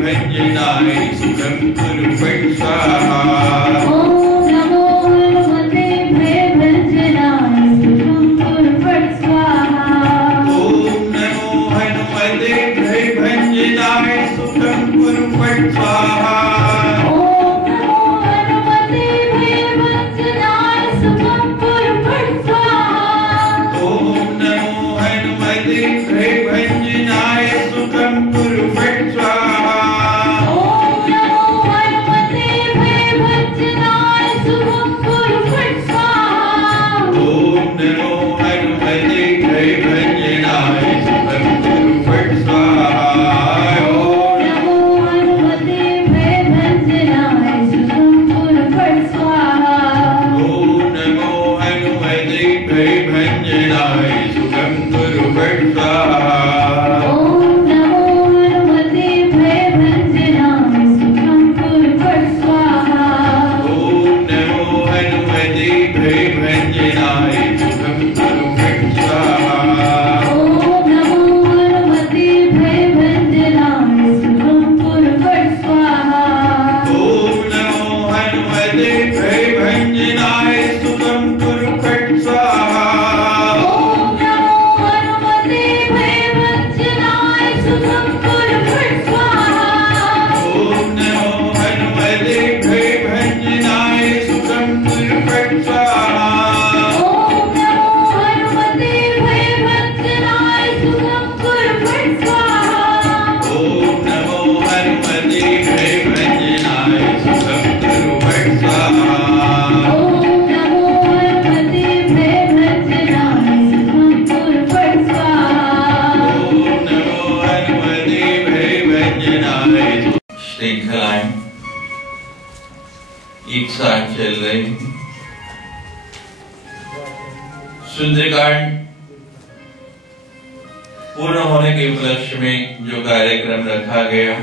भंजनाय सुखं कुरु फट् स्वाहा। ओम नमो हनुमते भयभंजनाय सुखं कुरु फट् स्वाहा। ओम नमो हनुमते भयभंजनाय सुखं कुरु फट् स्वाहा। ओम नमो हनुमते भयभंजनाय सुखं कुरु फट् स्वाहा। ओम नमो हनुमते भयभंजनाय सुखं कुरु फट् स्वाहा। ओम नमो हनुमते भयभंजनाय सुखं कुरु फट् स्वाहा। ओम नमो हनुमते भयभंजनाय सुखं कुरु फट् स्वाहा। ओम नमो हनुमते भयभंजनाय सुखं कुरु फट् स्वाहा। ओम नमो हनुमते भयभंजनाय सुखं कुरु फट् स्वाहा। ओम नमो हनुमते भयभंजनाय सुखं कुरु फट् स्वाहा। ओम नमो हनुमते भयभंजनाय सुखं कुरु फट् स्वाहा। ओम नमो हनुमते भयभंजनाय सुखं कुरु फट् स्वाहा। ओम नमो हनुमते भयभंजनाय सुखं कुरु फट् स्वाहा। ओम नमो हनुमते भयभंजनाय सुखं कुरु फट् स्वाहा। ओम नमो हनुमते भयभंजनाय सुखं कुरु फट् स्वाहा। ओम नमो हनुमते भयभंजनाय सुखं कुरु फट् स्वाहा। ओम नमो हनुमते भयभंजनाय सुखं कुरु फट् स्वाहा। ओम नमो हनुमते भयभंजनाय सुखं कुरु फट् स्वाहा। ओम नमो हनुमते भयभंजनाय। श्रृंखलाएं एक साथ चल रही हैं। सुंदरकांड पूर्ण होने के उपलक्ष्य में जो कार्यक्रम रखा गया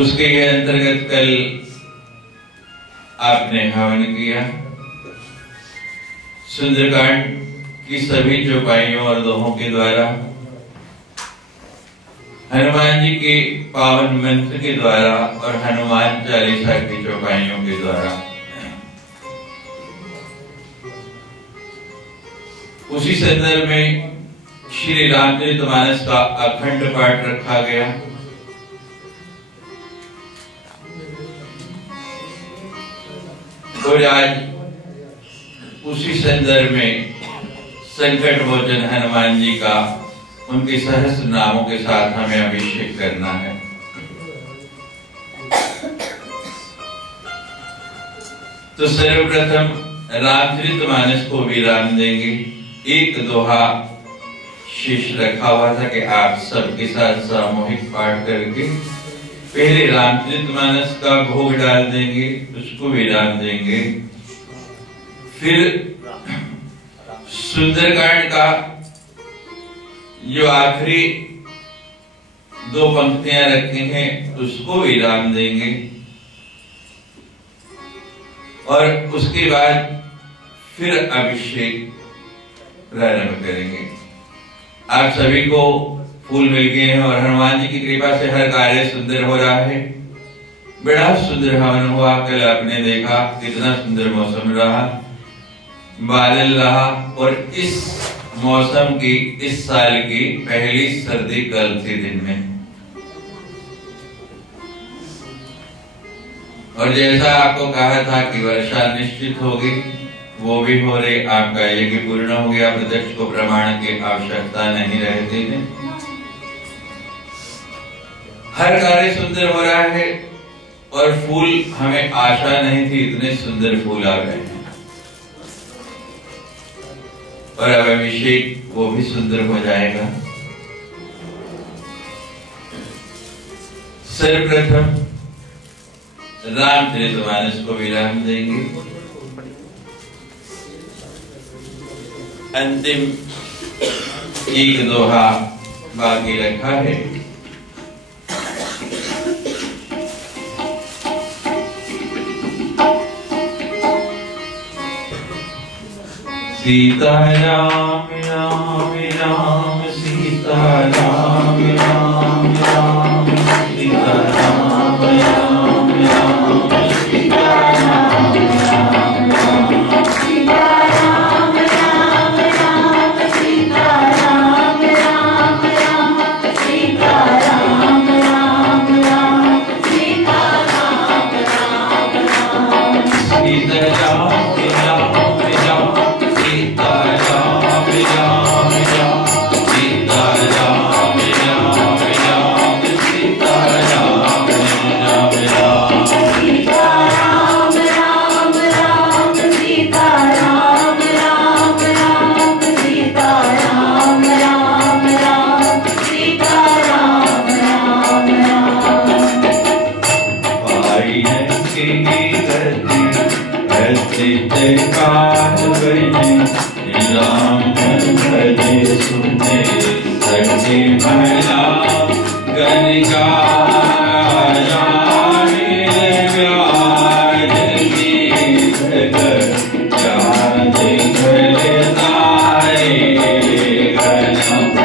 उसके अंतर्गत कल आपने हवन किया। सुंदरकांड की सभी चौपाइयों और दोहों के द्वारा हनुमान जी के पावन मंत्र के द्वारा और हनुमान चालीसा की चौपाइयों के द्वारा उसी संदर्भ में श्री रामचरितमानस का अखंड पाठ रखा गया। और आज उसी संदर्भ में संकट मोचन हनुमान जी का उनके सहस्त्र नामों के साथ हमें अभिषेक करना है। तो सर्वप्रथम रामचरितमानस को विराम देंगे। एक दोहा शेष रखा हुआ था कि आप सबके साथ सामूहिक पाठ करके पहले रामचरितमानस का भोग डाल देंगे, उसको विराम देंगे। फिर सुंदरकांड का जो आखिरी दो पंक्तियां रखी हैं उसको विराम देंगे और उसके बाद फिर अभिषेक प्रारंभ करेंगे। आप सभी को फूल मिल गए हैं और हनुमान जी की कृपा से हर कार्य सुंदर हो रहा है। बड़ा सुंदर हवन हुआ। कल आपने देखा कितना सुंदर मौसम रहा, बादल रहा और इस मौसम की इस साल की पहली सर्दी कल थी दिन में। और जैसा आपको कहा था कि वर्षा निश्चित होगी वो भी हो रही। आपका यज्ञ पूर्ण हो गया। प्रत्यक्ष को प्रमाण की आवश्यकता नहीं रहती है। हर कार्य सुंदर हो रहा है और फूल हमें आशा नहीं थी इतने सुंदर फूल आ गए हैं। और अब अभिषेक वो भी सुंदर हो जाएगा। सर्वप्रथम रामचरितमानस को विराम देंगे। अंतिम एक दोहा बाकी रखा है। सीता राम राम राम सीता राम राम राम सीता राम राम राम सीता राम राम राम सीता राम राम राम सीता राम राम राम सीता राम राम राम सीता राम राम राम सीता राम राम राम सीता राम राम राम सीता राम राम राम सीता राम राम राम सीता राम राम राम सीता राम राम राम सीता राम राम राम सीता राम राम राम भाई के गति अर्चित काल बने राम भजे सुने सखे भला गणिका व्याज की जगत चाँद खलताए गणम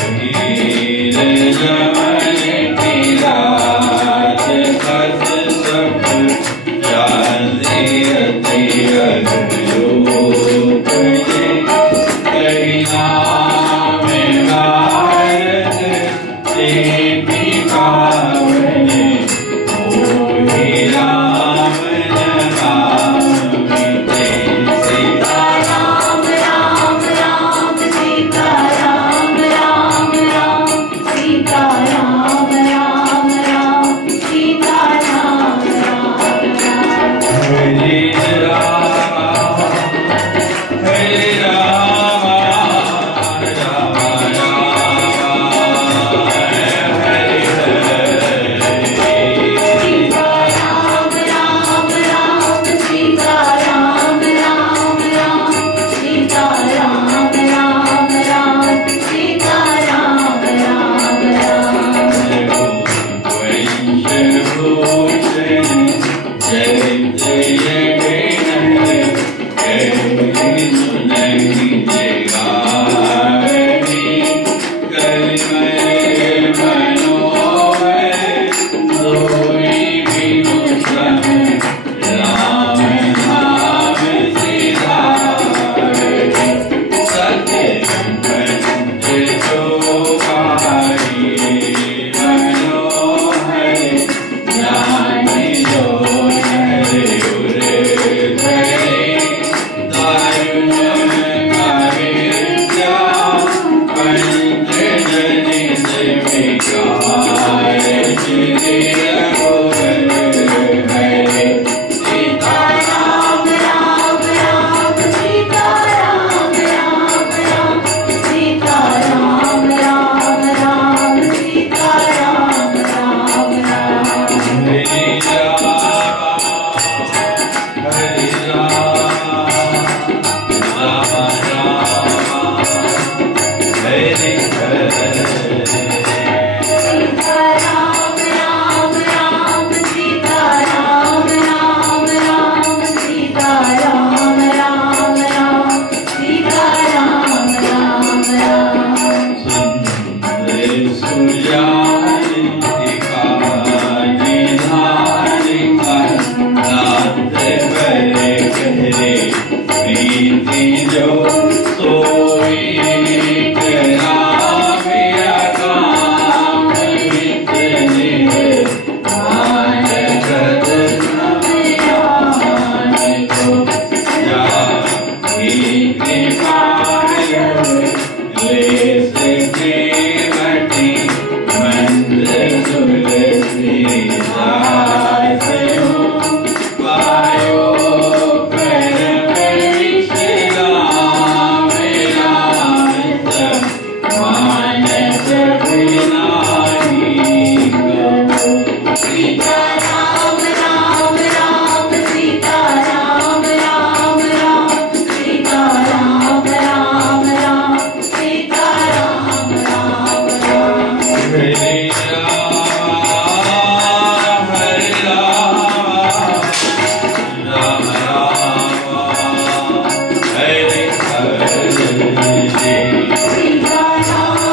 आहीर जमन की रात खस सब जाती अति अगलो कई नाम भारत देवी पावने मोहि राम नमामि ते सीता राम राम राम सीता राम राम राम सीता राम राम राम सीता राम राम राम हरे राम हरे राम राम राम हरे सीता राम राम राम सीता राम राम राम सीता राम राम राम सीता राम राम राम वैश्यभूषण जय जय गणन कहि सुनहि जगावनि कलिमय मनोहर सोई बिनु सम राम नाम सिधावनि सत्य पंच शोभाई मनोहर जानि जो हरे उर धरे दारुण काविद्या पंच जनित विकार श्री रघुवर हरे सीता राम राम राम सीता राम राम राम सीता राम राम राम सीता राम राम राम हरे राम हरे राम राम राम हरे हरे सीता राम राम राम सीता राम राम राम सीता राम राम राम सीता राम राम राम सुंदर सुजानिका निधानिका नाथ करे कहरे प्रीति जो सोई करा मेरा काम मितने मान कद नमयान को जाहि कृपाय ले सके मति मंद तुलसी दास हूँ पायो परम राम राम मानस बिनाही सीता राम राम राम सीता राम राम राम सीता राम राम राम सीता राम राम राम हरे राम हरे राम राम राम हरे हरे सीता राम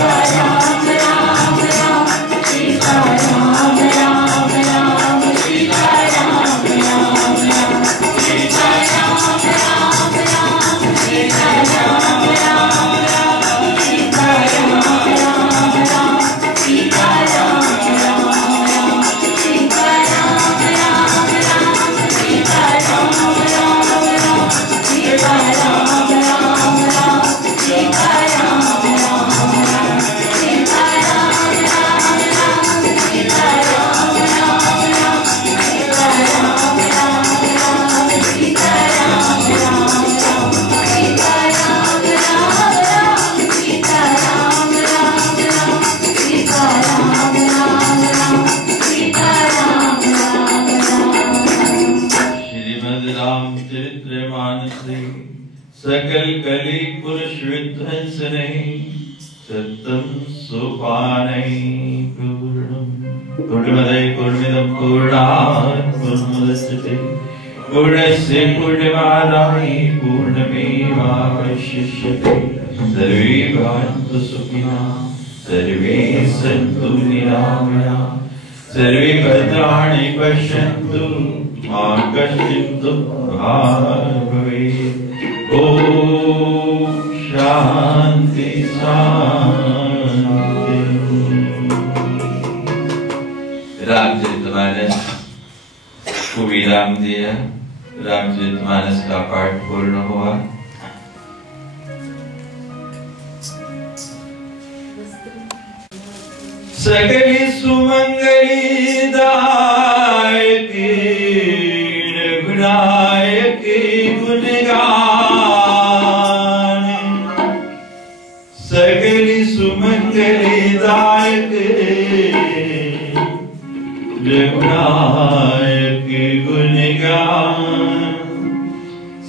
Ram सकल कली पुरुष विध्वंस नहीं सत्यम सोपानई पूर्णम पूर्णमदय पूर्णमिदं पूर्णात् पूर्णमुदच्यते पूर्णस्य पूर्णमादाय पूर्णमेवावशिष्यते सर्वे भवन्तु सुखिनः सर्वे सन्तु निरामयाः सर्वे भद्राणि पश्यन्तु मा कश्चित् दुःखभाग् भवेत् ॐ शान्ति शान्ति। रामचरितमानस को विराम दिया। रामचरितमानस का पाठ पूर्ण हुआ। सकली सुमंगली दायकी रघुनायकी गुणगान सकली सुमंगली दायकी रघुनायकी गुणगान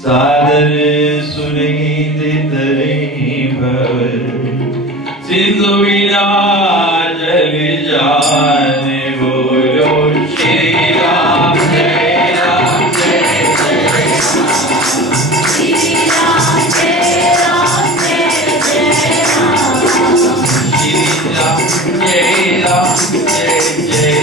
सादर सुने तरे भव सिंधु विना जल जाने बोलो श्री राम जय राम जय श्री राम जय राम जय राम श्री राम जय राम जय राम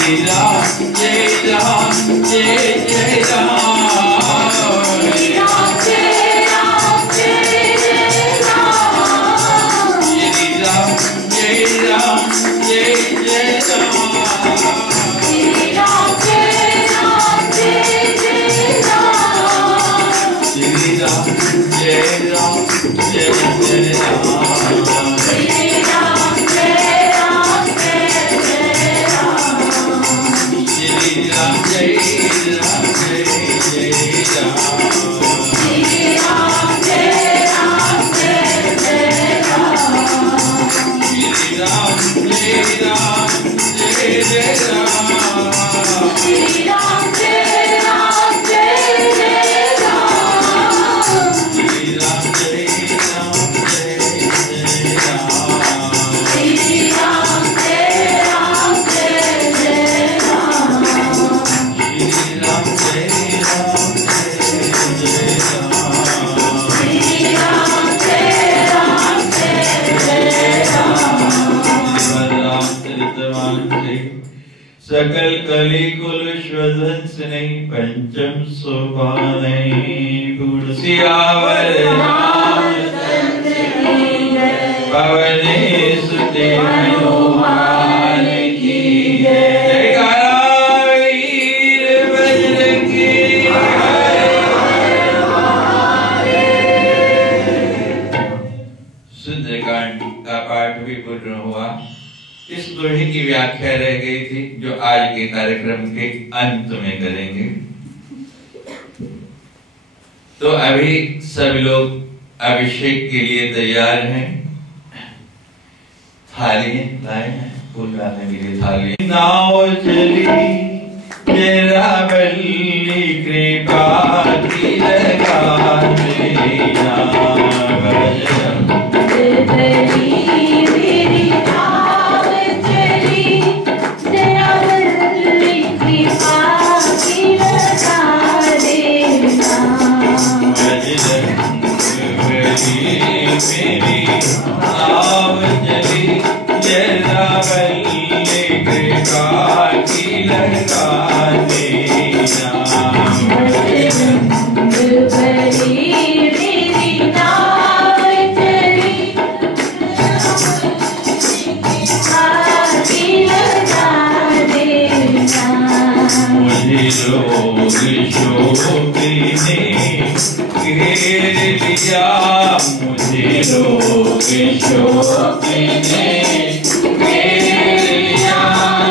श्री राम जय राम जय राम श्री राम जय राम जय राम सकल कली कुल श्वध्वंस नहीं पंचम सोपान गुण सियावर पवने सुते हनुमान की जयकारा वीर बजरंगी सुंदरकांड का पाठ भी पूर्ण हुआ। इस दोहे की व्याख्या रह गई थी जो आज के कार्यक्रम के अंत में करेंगे। तो अभी सब लोग अभिषेक के लिए तैयार हैं। थाली लाए हैं फूल डालने के लिए थाली। नाव चली तेरा बल्ली कृपा की लगा देना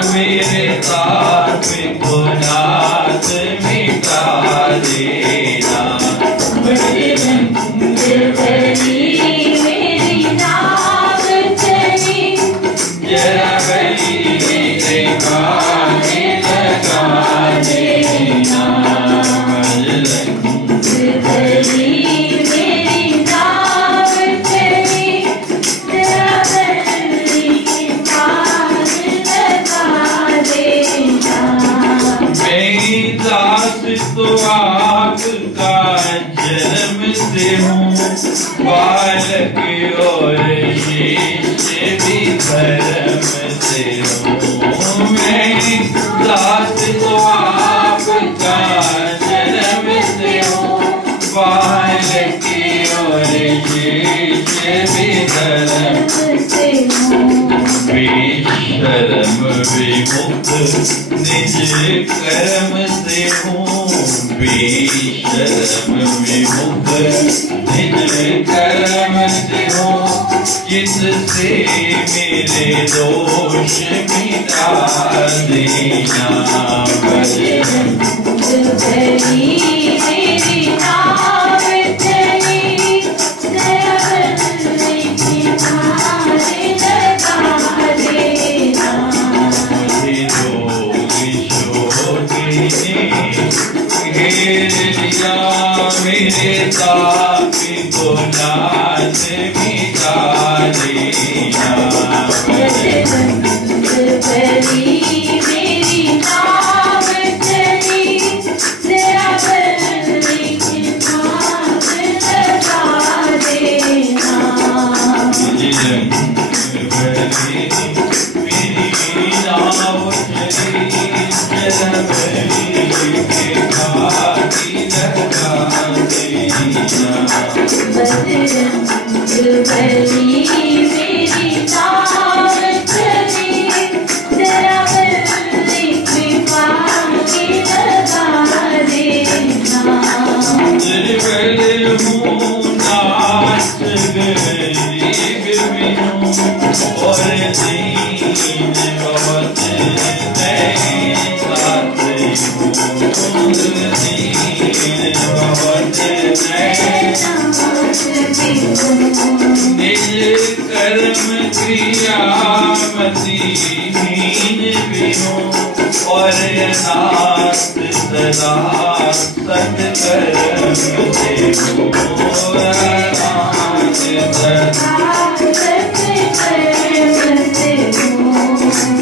मेरे साथ को नाथ मिटा देना जरा बली कृपा बालक और शीश भी धर्म से हूँ मैं दास तो आपका जन्म से हूँ बालक और शीश भी धर्म से हूँ बेशर्म विमुक्त निज कर्म से हूँ बेशर्म विमुक्त निज कर्म से हो जिससे मेरे दोष मिटा देना मेरे ताकि को नाच मिटा देना मेरी नाम चली तेरा बलि की नाम लगा देना मेरी नाम चली तेरा बलि के घाटी लगा बलि मेरी नाम चली तेरा बलि कृपा की लगा देना दुर्बल हूँ नाथ गरीब भी हूँ और दीन बहुत नहीं साथ हूँ दीन बहुत निज कर्म क्रियामतीहीन भी हूँ और अनाथ सदा सत्कर्म से हूँ अनाथ सदा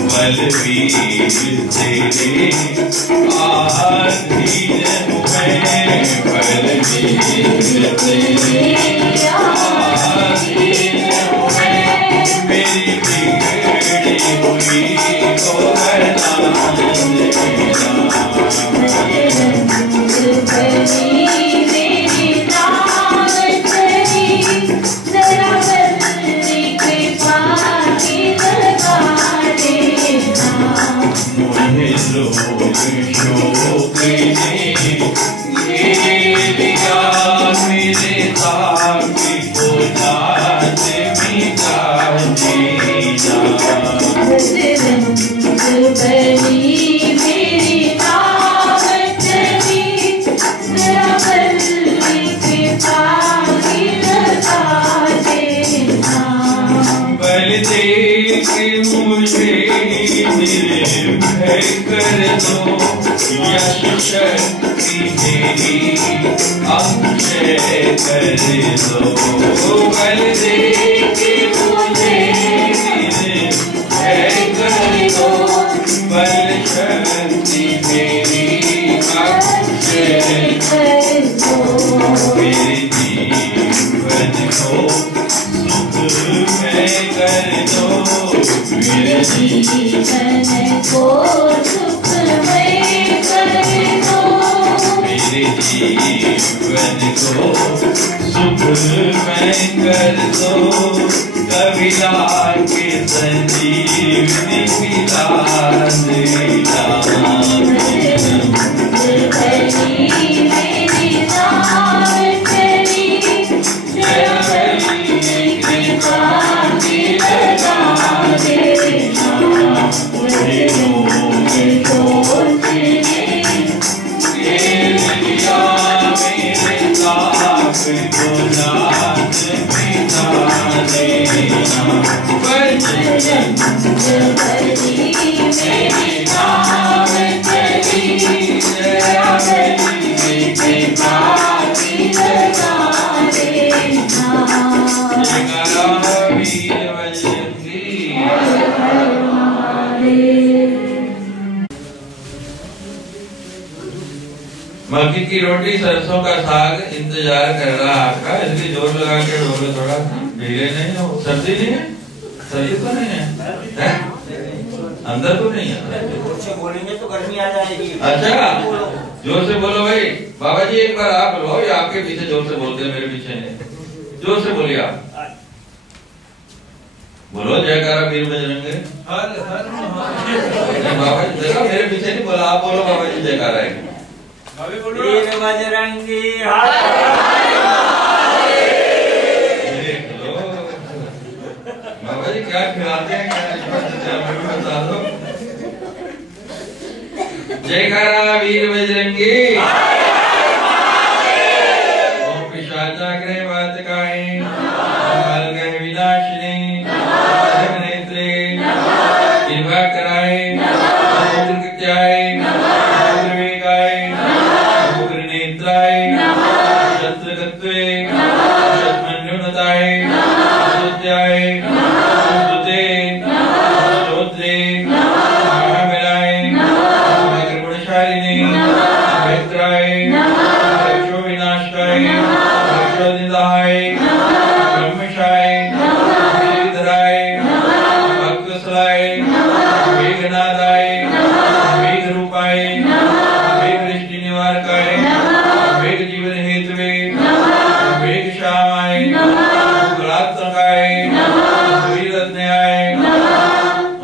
बलवीर तेरे आधीन हूँ मैं बलवीर तेरे आधीन हूँ मैं मेरी बिगड़ी हुई को बना देना मेरी नाम चली जरा बलि कृपा की लगा देना मुझे लोग शोक ने लिया मेरे ताकि को नाच मिटा देना बलि मेरी नाम चली जरा बलि कृपा की लगा देना बल दे के मुझे निर्भय कर दो यश शक्ति मेरी अक्षय कर दो बल दे के मुझे निर्भय कर दो बल शक्ति मेरी अक्षय कर दो मेरे जीवन को सुखमय कर दो मेरे जीवन को सुखमय कर दो मेरे जीवन को सुखमय कर दो कविला के संजीवनी पिला देना मेरी नाम चली जरा बलि कृपा की लगा देना मुझे लोग सोचने लिया मेरे ताप को नाच मिटा देना बलि मेरी नाम चली जरा बलि कृपा की मक्की की रोटी सरसों का साग इंतजार कर रहा आपका, इसलिए जोर लगा के बोलो, थोड़ा ढीले नहीं हो। सर्दी नहीं है? सर्दी तो नहीं है? अंदर तो नहीं है? जोर से बोलेंगे तो गर्मी आ जाएगी। अच्छा, जोर से बोलो भाई। बाबा जी एक बार आप बोलो, या आपके पीछे जोर से बोलते हैं, मेरे पीछे नहीं। जोर से बोलिए आप, बोलो जयकारा वीर बजरंगे। बाबा जी देखो मेरे पीछे नहीं बोला, आप बोलो बाबा जी जयकारा है। वीर बजरंगी बाबा जी क्या खिलाते हैं, क्या बता दो। जयकारा वीर बजरंगी। ओम पिशाचाग्रह वातकाय कालग्रह विनाशिनी नेत्रे कृपा कराए उग्रकृत्याय उग्रवेगाय उग्रनेत्राय शत्रुगत्वे शत्मन्युनताय स्तुत्याय स्तुते स्तोत्रे महाबलाय अग्रगुणशालिनी पवित्राय रक्षो विनाशाय रक्षोनिधाय ब्रह्मशाय श्रीधराय भक्तसलाय मेघनादाय मेघरूपाय मेघदृष्टि निवारकाय मेघ जीवन हेतवे मेघश्यामाय गुणात्मकाय वीररत्नाय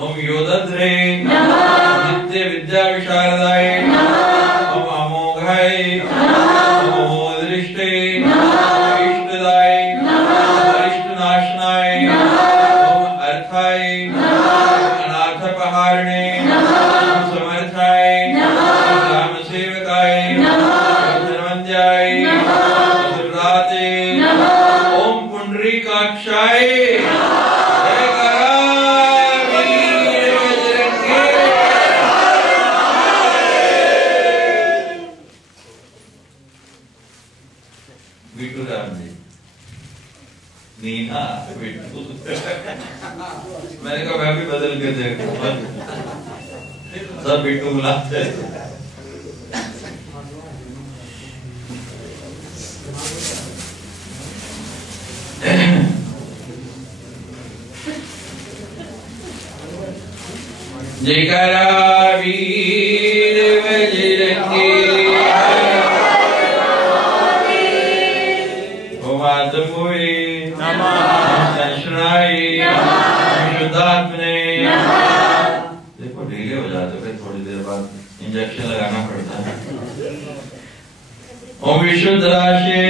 ओम योधद्रे नित्य विद्या विशारदाय ओम अमोघाय ओम अमोदृष्टे इष्टदाय अरिष्टनाशनाय ओम अर्थाय अनाथपहारणे समर्थाय रामसेवकाय धर्मन्त्याय सुराते ओम पुंडरीकाक्षाय जयकारा वीर बजरंगी। बिट्टू राम जी, नीना बिट्टू। मैंने कहा मैं भी बदल के देखूं, सब बिट्टू बुलाते हैं। जयकारा वीर बजरंगी। ओम आत्मोए संशनाय शुद्धात्मने। देखो ढीले हो जाते, फिर थोड़ी देर बाद इंजेक्शन लगाना पड़ता है। ओम विशुद्ध राशि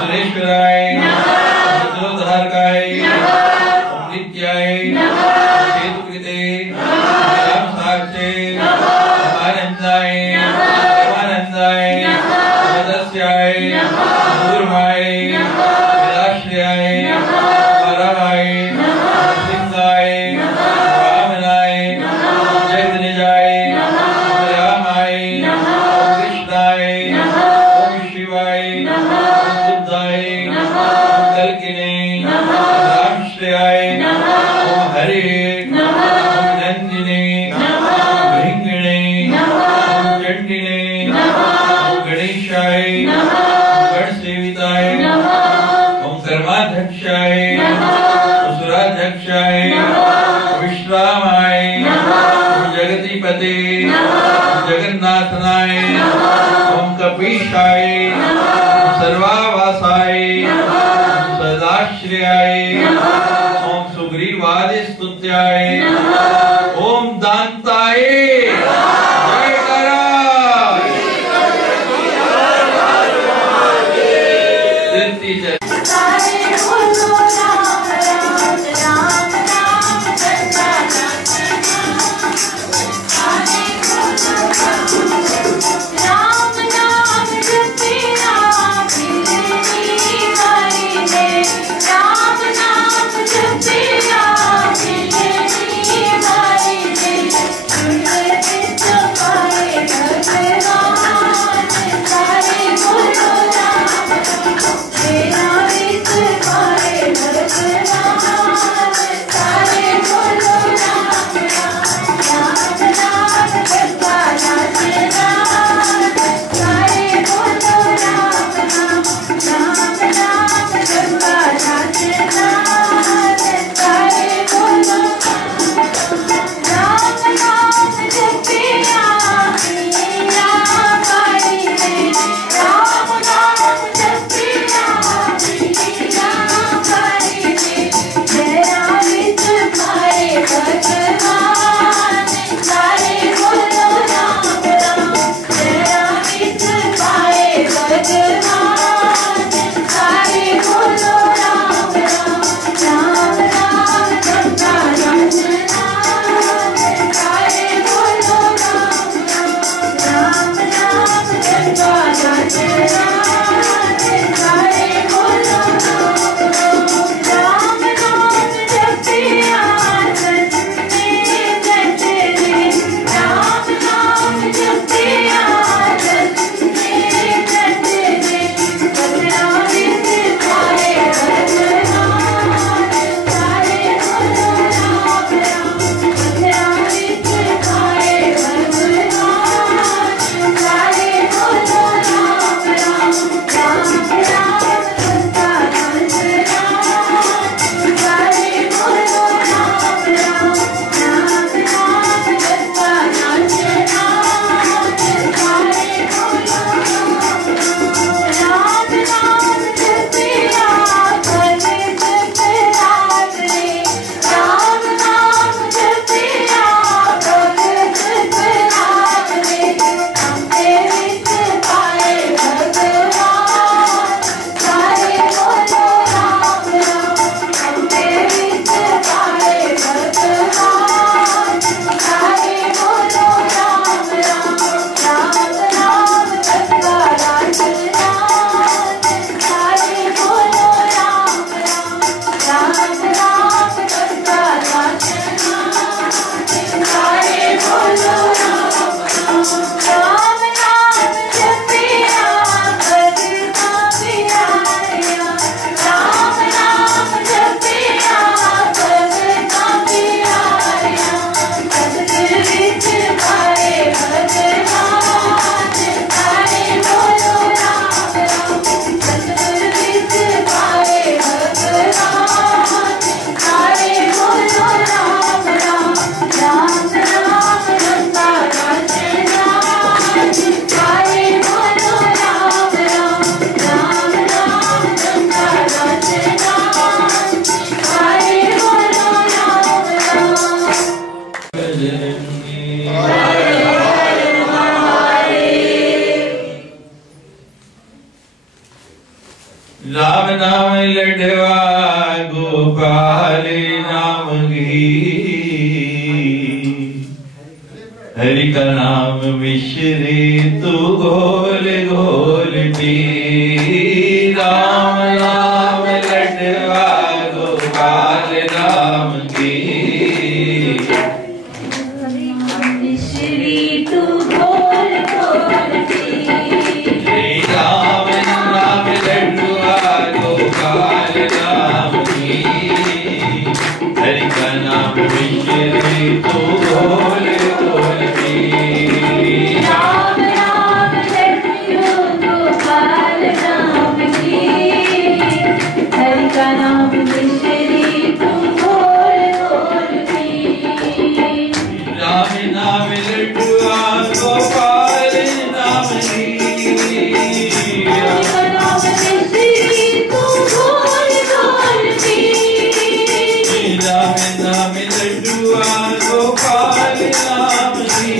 सुरेश्वराय रुद्रधारकाय ओम नित्याय हेतुकृते राम साक्षे आनंदाय आनंदाय सदस्याय दूरमाय विलाश्रयाय वराय सिंहाय वामनाय जगदनिजाय रामाय कृष्णाय ओम शिवाय बुद्धाय कल्किने रामश्रयाय ओम हरे ओम नंदिने भृंगिणे ओम चंडिने ओम गणेशाय गणसेविताय ओम कर्माध्यक्षाय असुराध्यक्षाय विश्रामाय ओम जगतीपते जगन्नाथनाय ओम कपीशाय सर्वावासाय सदाश्रयाय ओम सुग्रीवादि स्तुत्याय ओम दान्ताय जयकारा। राम नाम जपे राम राम नाम लडवा गोपाल नाम घी, हरि का नाम मिश्री तू घोल घोल पी। राम नाम लडवा गोपाल नाम घी, मिश्री तू घोल घोल पी। राम नाम लडवा गोपाल नाम घी, हरि का नाम मिश्री तू घोल घोल पी। राम नाम लड्डू गोपाल नाम की, हरि का नाम मिश्री तू घोल घोल पी। राम नाम लडुआ गोपाल नाम घी, हरि का नाम मिश्री तू घोल घोल पी। राम नाम लडुआ गोपाल नाम घी,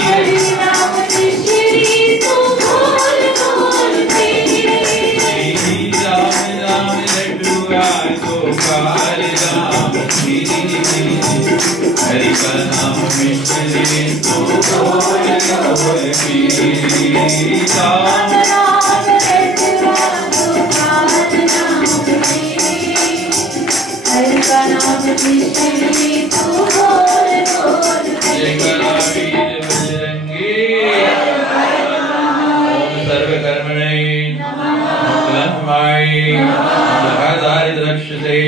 हरि नाम मिश्री तू घोल घोल पी। राम नाम लडुआ गोपाल नाम घी, हरि का नाम मिश्री तू घोल घोल पी। राम नाम लड्डू गोपाल नाम की, हरि का नाम मिश्री तू घोल घोल जय पी। कला वीर बजरंगी, ओम सर्वकर्मणे मंगलमय, सहाधारित रक्षसे,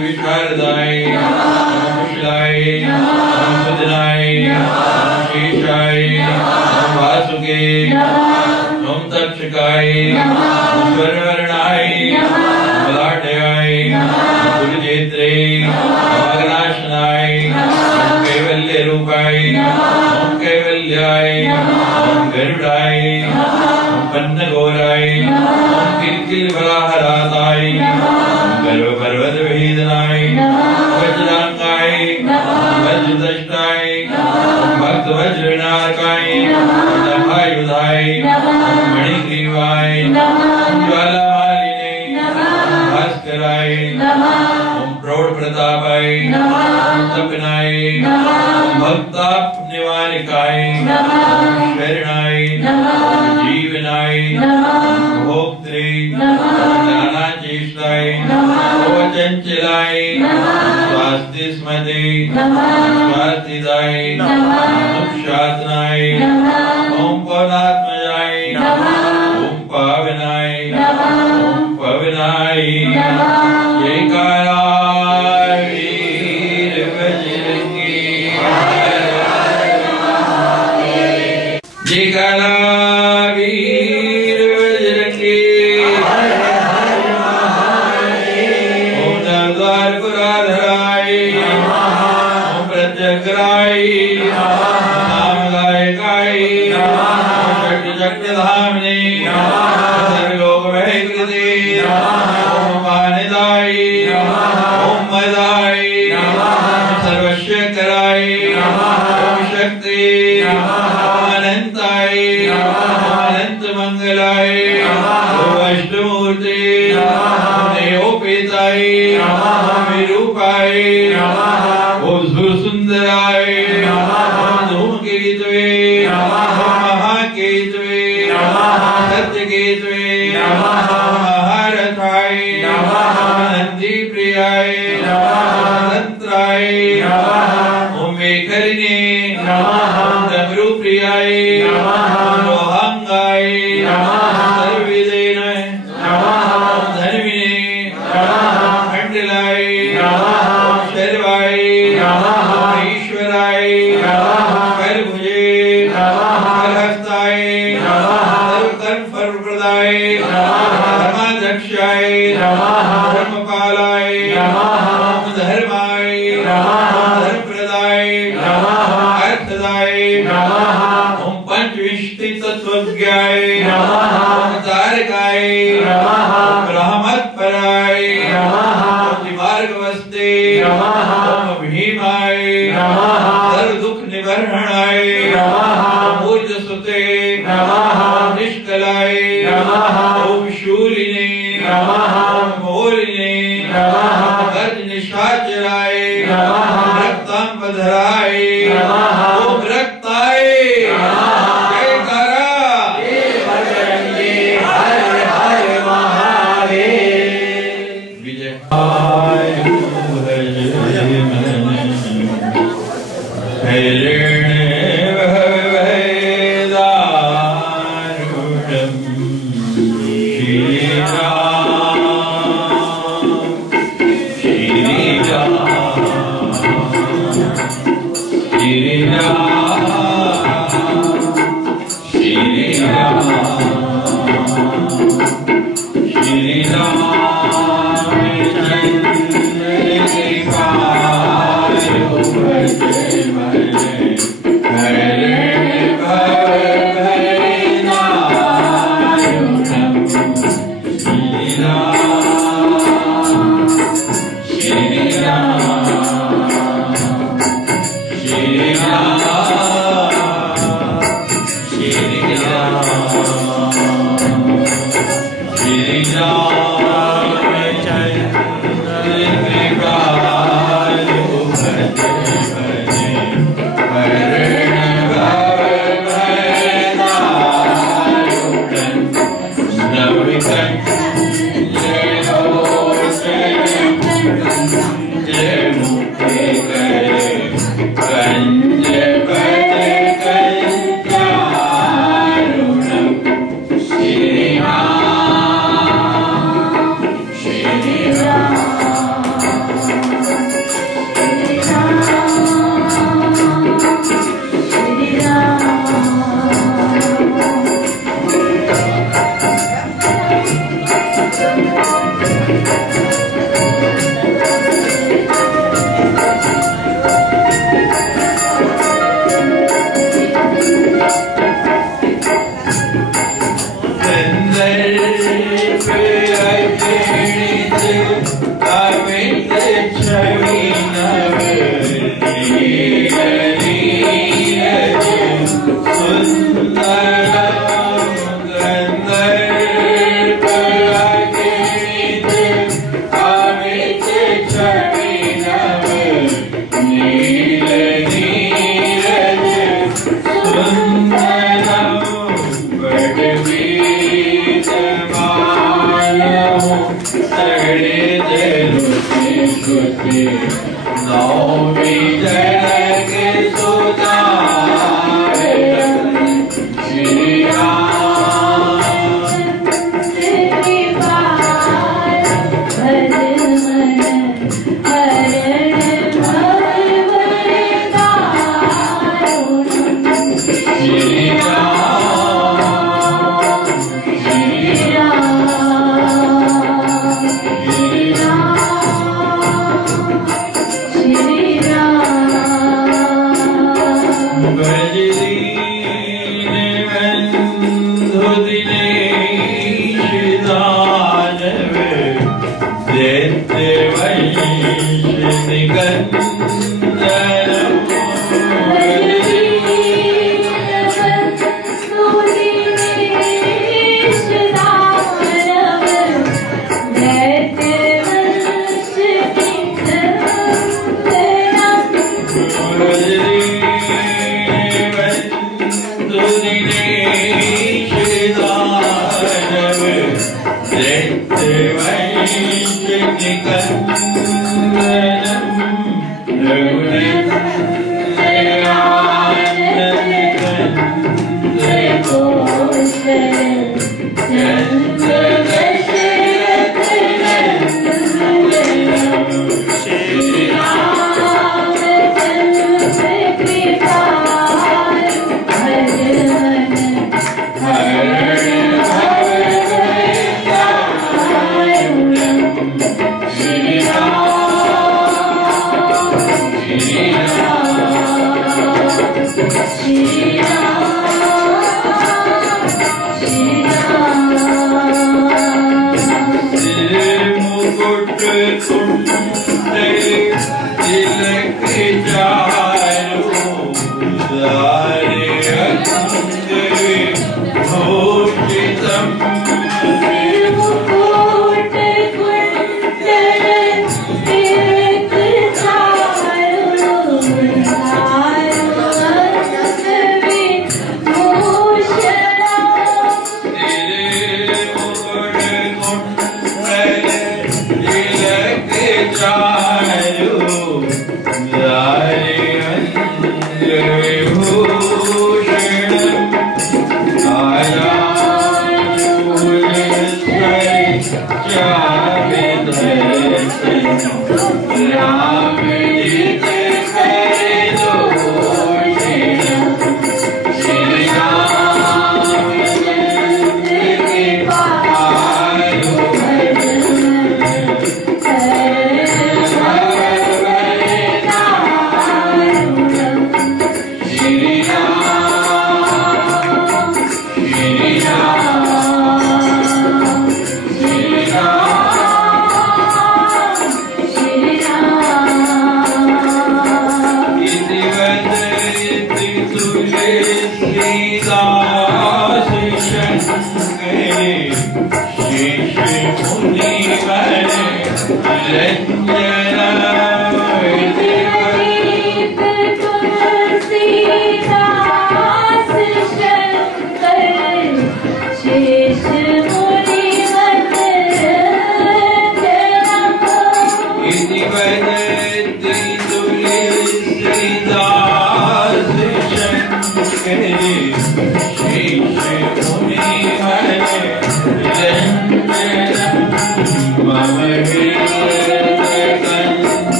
विशारदाय, कुशलाय, सुदिनाय, शेषाय, वासुके, ओम तक्षकाय, स्वर्णवर्णाय, बलाढ्याय, गुरुजेत्रे, वागनाशनाय, कैवल्य रूपाय, ओम कैवल्याय, ओम गरुडाय, ओम पन्नगोराय, ओम किलकिल बलाहराताय, ओम गर्व पर्वत भेदनाय, वज्रांगाय, वज्रदष्टाय, ओम भक्त वज्रनारकाय, नभायुधाय, ओम मणिग्रीवाय, ओम ज्वालामालिने, भास्कराय, ओम प्रौढ़ प्रतापाय, ओम तपनाय, ओम भक्ताप निवारिकाय, ओम शरणाय, ओम जीवनाय, ओम भोक्त्रे, ओम ज्ञानाचेष्टाय, ओम चंचलाय, स्वास्ति स्मते, स्वास्तिदाय, ओम शासनाय, ओम पवनात्मजाय, ओम पावनाय, ओम पवनाय। जय काला वीर बजरंगी, जय काला वीर बजरंगी। ओम नवद्वार पुराधराय, ओम प्रत्यग्राय, नामदायकाय, षट्चक्रधाम्ने, सर्वलोकमहैकृते, ओम मानदाय, ओम मदाय, सर्वशक्तराय, ओम शक्ति, अनंताय, अनंत मंगलाय, ओम अष्टमूर्ते, नेयोपेताय, विरूपाय, ओम सुंदराय, ओम धूमकेतवे, महाकेतवे, सत्यकेतवे, महारथाय, नंदी प्रियाय, तंत्राय, ओम मेखरिणे, ओम डमरू प्रियाय, रोहांगाय, सर्वविदेन, ओम धन्विने, मंडलाय, ओम शर्वाय, ओम ईश्वराय, करभुजे, करहस्ताय, सर्वकर्मफलप्रदाय, धर्माध्यक्षाय, धर्मपालाय, ओम धर्माय, धर्मप्रदाय, अर्थदाय, ओम पंचविंशति तत्वज्ञाय, ओम तारकाय, ओम ब्रह्मत्पराय, ओम दिमार्गवस्ते, ओम भीमाय, सर्व दुख निवर्हणाय, ओम ऊर्जसुते, ओम निष्कलाय, Shri Ram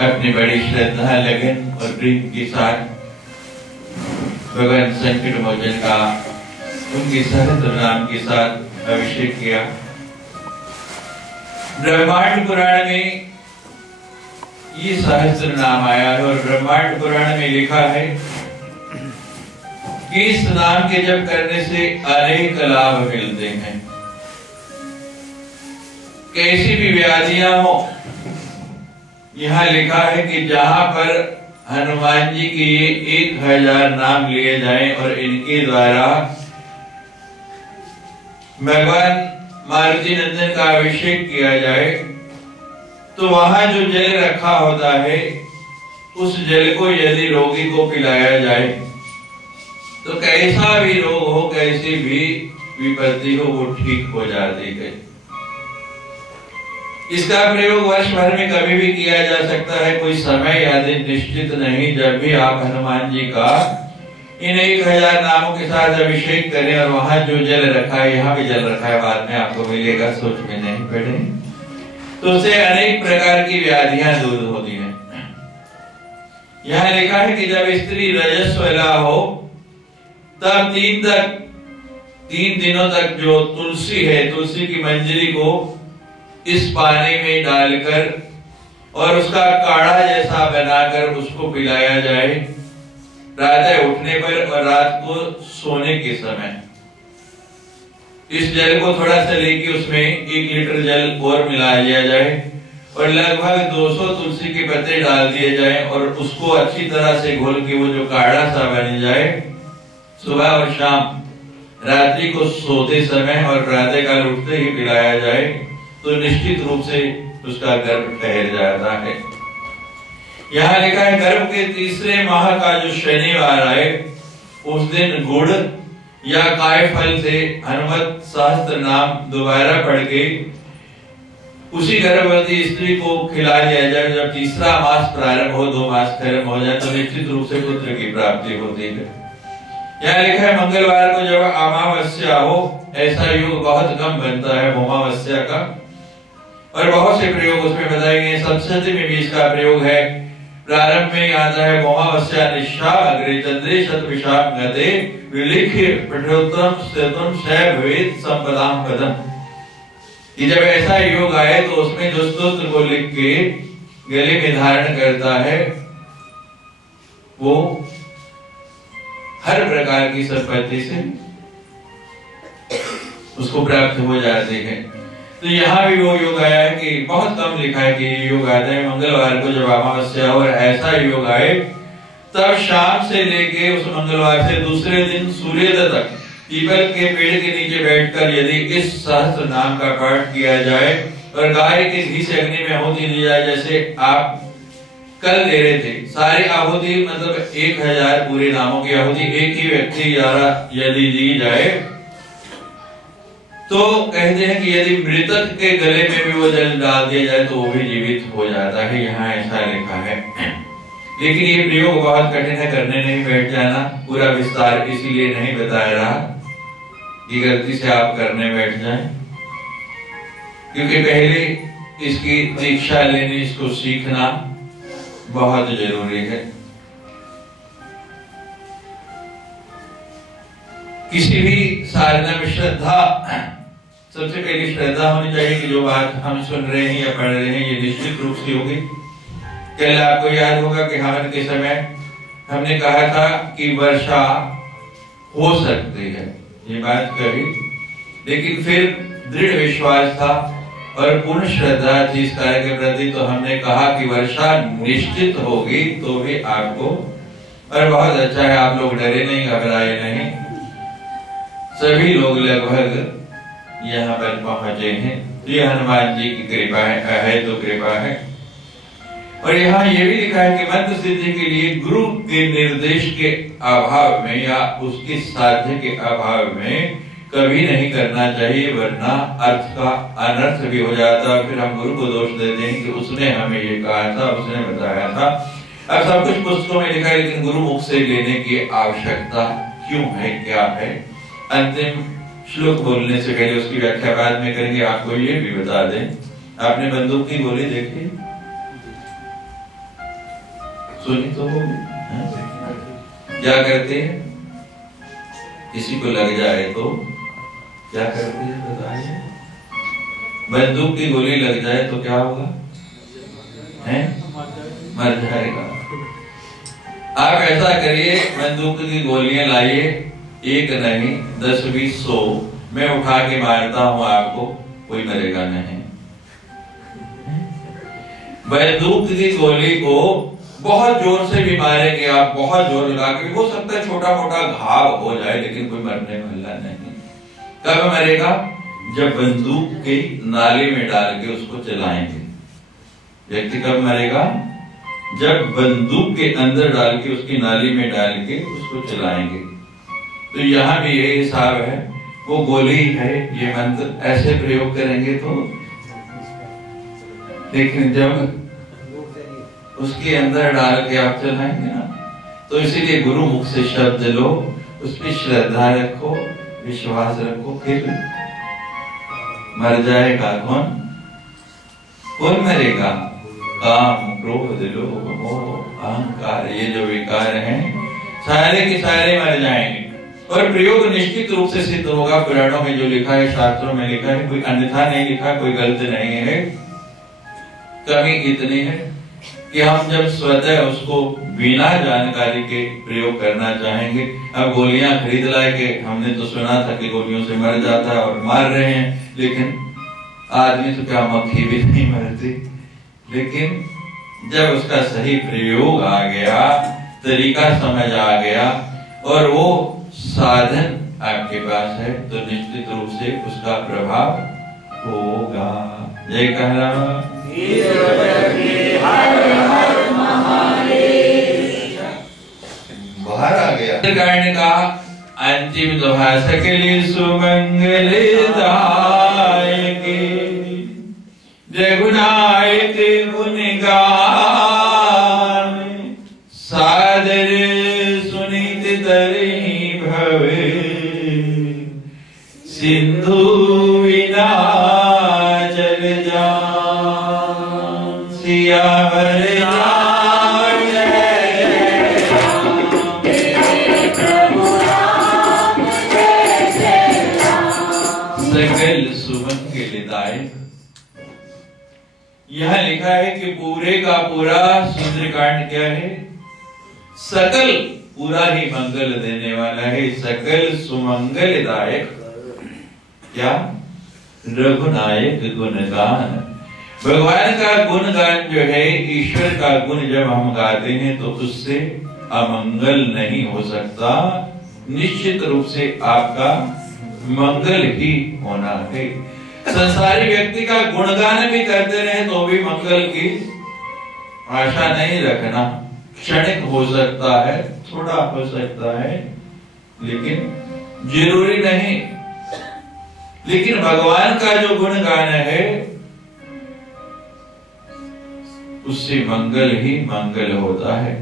अपनी बड़ी श्रद्धा, लगन और प्रेम के साथ भगवान संकट मोचन का उनके सहस्त्र नाम के साथ अभिषेक किया। ब्रह्मांड पुराण में ये सहस्त्र नाम आया है और ब्रह्मांड पुराण में लिखा है कि इस नाम के जप करने से अनेक लाभ मिलते हैं। कैसी भी व्याधियां हो, यहाँ लिखा है कि जहां पर हनुमान जी के ये 1000 नाम लिए जाएं और इनके द्वारा भगवान मारुति नंदन का अभिषेक किया जाए तो वहां जो जल रखा होता है उस जल को यदि रोगी को पिलाया जाए तो कैसा भी रोग हो, कैसी भी विपत्ति हो, वो ठीक हो जाती है। इसका प्रयोग वर्ष भर में कभी भी किया जा सकता है, कोई समय या दिन निश्चित नहीं। जब भी आप हनुमान जी का इन 1000 नामों के साथ अभिषेक करें और वहां जो जल रखा है, यहाँ भी जल रखा है, बाद में आपको मिलेगा, सोच में नहीं पड़े, तो उससे अनेक प्रकार की व्याधियां दूर होती हैं। यहाँ लिखा है कि जब स्त्री रजस्वला हो तब 3 दिनों तक जो तुलसी है, तुलसी की मंजरी को इस पानी में डालकर और उसका काढ़ा जैसा बनाकर उसको पिलाया जाए प्रातः उठने पर और रात को सोने के समय। इस जल को थोड़ा सा लेके उसमें 1 लीटर जल और मिला दिया जाए और लगभग 200 तुलसी के पत्ते डाल दिए जाए और उसको अच्छी तरह से घोल के वो जो काढ़ा सा बन जाए, सुबह और शाम रात्रि को सोते समय और प्रातः काल उठते ही पिलाया जाए तो निश्चित रूप से उसका गर्भ ठहर जाता है। यहाँ लिखा है गर्भ के 3रे माह का जो शनिवार आए उस दिन गुड़ या काय फल से हनुमत सहस्त्र नाम दोबारा पढ़ के उसी गर्भवती स्त्री को खिला दिया जाए। जब 3रा मास प्रारंभ हो, 2 मास खत्म हो जाए तो निश्चित रूप से पुत्र की प्राप्ति होती है। यहाँ लिखा है मंगलवार को जब अमावस्या हो, ऐसा युग बहुत कम बनता है अमावस्या का, और बहुत से प्रयोग उसमें बताए गए। सप्तशती में भी इसका प्रयोग है। प्रारंभ में आता है मोहावस्या निशा अग्रे चंद्रे शतविशाम गते विलिख्य पठोत्तम स्तोत्रम स भवेत् संपदाम पदम। कि जब ऐसा योग आए तो उसमें जो स्तोत्र को लिख के गले में धारण करता है वो हर प्रकार की संपत्ति से उसको प्राप्त हो जाते हैं। तो यहाँ भी वो योग आया है कि बहुत कम लिखा है कि ये योग आता है मंगलवार को जब अमावस्या और ऐसा योग आए तब शाम से लेके उस मंगलवार से दूसरे दिन सूर्योदय तक पीपल के पेड़ के नीचे बैठकर यदि इस सहस्त्र नाम का पाठ किया जाए और गाय के घी से अग्नि में आहुति दी जाए, जैसे आप कल दे रहे थे सारी आहुति मतलब 1000 पूरे नामों की आहुति एक ही व्यक्ति द्वारा यदि दी जाए तो कहते हैं कि यदि मृतक के गले में भी वो जल डाल दिया जाए तो वो भी जीवित हो जाता है। यहाँ ऐसा लिखा है। लेकिन ये प्रयोग बहुत कठिन है, करने नहीं बैठ जाना। पूरा विस्तार इसीलिए नहीं बताया रहा कि गलती से आप करने बैठ जाएं, क्योंकि पहले इसकी दीक्षा लेनी, इसको सीखना बहुत जरूरी है। किसी भी साधना में श्रद्धा, सबसे पहले श्रद्धा होनी चाहिए कि जो बात हम सुन रहे हैं या पढ़ रहे हैं ये निश्चित रूप से होगी। कल आपको याद होगा कि हवन के समय हमने कहा था कि वर्षा हो सकती है, ये बात कही, लेकिन फिर दृढ़ विश्वास था और पूर्ण श्रद्धा थी इस कार्य के प्रति, तो हमने कहा कि वर्षा निश्चित होगी तो भी आपको, और बहुत अच्छा है आप लोग डरे नहीं, घबराए नहीं, सभी लोग लगभग यहाँ पर पहुंचे हैं। तो ये हनुमान जी की कृपा है तो कृपा है। और यहाँ ये भी लिखा है कि मंत्र सिद्धि के लिए गुरु के निर्देश के अभाव में या उसके साध्य के अभाव में कभी नहीं करना चाहिए, वरना अर्थ का अनर्थ भी हो जाता है। फिर हम गुरु को दोष देते हैं कि उसने हमें ये कहा था, उसने बताया था। अब सब कुछ पुस्तकों में लिखा है, लेकिन गुरु मुख से लेने की आवश्यकता क्यों है, क्या है? अंतिम श्लोक बोलने से पहले उसकी व्याख्या बाद में करेंगे। आपको ये भी बता दें, आपने बंदूक की गोली देखी, सुनी तो होगी, क्या करते हैं? किसी को लग जाए तो क्या करते हैं बताइए? बंदूक की गोली लग जाए तो क्या होगा? हैं? मर जाएगा। आप ऐसा करिए, बंदूक की गोलियां लाइए, एक नहीं 10-20 100 मैं उठा के मारता हूं आपको, कोई मरेगा नहीं। बंदूक की गोली को बहुत जोर से भी मारेंगे आप, बहुत जोर लगा के, हो सकता है छोटा मोटा घाव हो जाए, लेकिन कोई मरने वाला नहीं। कब मरेगा? जब बंदूक के नाले में डाल के उसको चलाएंगे। व्यक्ति कब मरेगा? जब बंदूक के अंदर डाल के उसकी नाली में डाल के उसको चलाएंगे। तो यहाँ भी ये हिसाब है, वो गोली है, ये मंत्र ऐसे प्रयोग करेंगे तो, लेकिन जब उसके अंदर डाल के आप चलाएंगे ना, तो इसीलिए गुरु मुख से शब्द लो, उस पर श्रद्धा रखो, विश्वास रखो, फिर मर जाएगा कौन? कौन मरेगा? काम, क्रोध, लोभ, मोह, अहंकार, ये जो विकार हैं सारे के सारे मर जाएंगे। और प्रयोग निश्चित रूप से सिद्ध होगा। पुराणों में जो लिखा है, शास्त्रों में लिखा है, कोई अन्यथा नहीं लिखा, कोई गलत नहीं है। कमी इतनी है कि हम जब स्वतः उसको बिना जानकारी के प्रयोग करना चाहेंगे। अब गोलियां खरीद लाए के, हमने तो सुना था कि गोलियों से मर जाता है और मार रहे हैं, लेकिन आदमी तो क्या, मक्खी भी नहीं मरती। लेकिन जब उसका सही प्रयोग आ गया, तरीका समझ आ गया और वो साधन आपके पास है, तो निश्चित रूप से उसका प्रभाव होगा। जय कहला बाहर आ गया। कारण का अंतिम दोहा, सकली सुमंगल दायके जय गुणायत गुण गान, सादर सुनित तरही भवे, सिंधु विना जल जा। सियावर राम जय राम। तेरे प्रभु राम जय जय राम। सकल सुमंगलदायक। यहां लिखा है कि पूरे का पूरा सुंदरकांड क्या है? सकल, पूरा ही मंगल देने वाला है। सकल सुमंगलदायक क्या? रघुनायक गुणगान। भगवान का गुणगान जो है, ईश्वर का गुण जब हम गाते हैं तो उससे अमंगल नहीं हो सकता। निश्चित रूप से आपका मंगल ही होना है। संसारी व्यक्ति का गुणगान भी करते रहे तो भी मंगल की आशा नहीं रखना। क्षणिक हो सकता है, थोड़ा हो सकता है, लेकिन जरूरी नहीं। लेकिन भगवान का जो गुणगान है उससे मंगल ही मंगल होता है।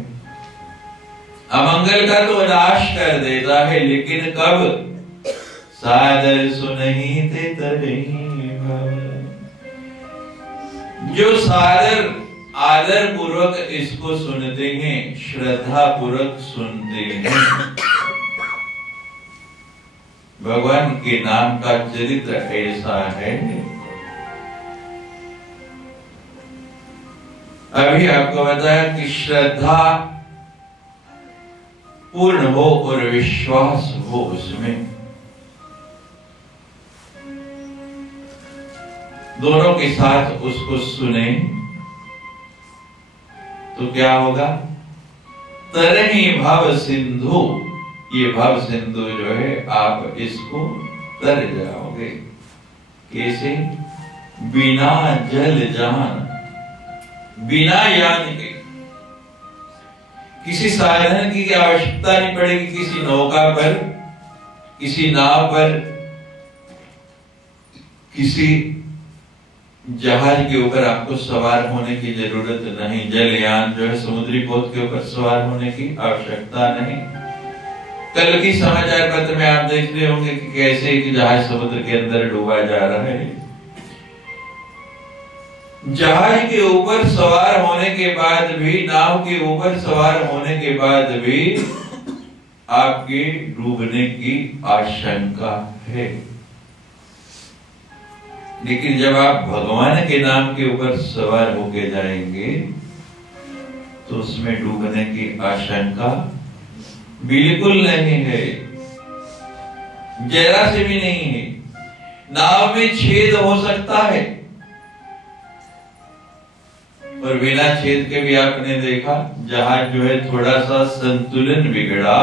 अमंगल का तो नाश कर देता है, लेकिन कब? सादर सुनहि ते तरहि भव। जो सादर आदर पूर्वक इसको सुनते हैं, श्रद्धा पूर्वक सुनते हैं, भगवान के नाम का चरित्र ऐसा है। अभी आपको बताया कि श्रद्धा पूर्ण हो और विश्वास हो उसमें, दोनों के साथ उसको सुने तो क्या होगा? तरहि भव सिंधु। ये भव सिंधु जो है, आप इसको तर जाओगे। कैसे? बिना जल जान, बिना यान के, किसी साधन की आवश्यकता नहीं पड़ेगी। किसी नौका पर, किसी नाव पर, किसी जहाज के ऊपर आपको सवार होने की जरूरत नहीं। जलयान जो है, समुद्री पोत के ऊपर सवार होने की आवश्यकता नहीं। कल की समाचार पत्र में आप देख रहे होंगे कि कैसे एक जहाज समुद्र के अंदर डूबा जा रहा है। जहाज के ऊपर सवार होने के बाद भी, नाव के ऊपर सवार होने के बाद भी आपके डूबने की आशंका है। लेकिन जब आप भगवान के नाम के ऊपर सवार होके जाएंगे तो उसमें डूबने की आशंका बिल्कुल नहीं है, जरा से भी नहीं है। नाव में छेद हो सकता है, और बिना छेद के भी आपने देखा जहाज जो है थोड़ा सा संतुलन बिगड़ा,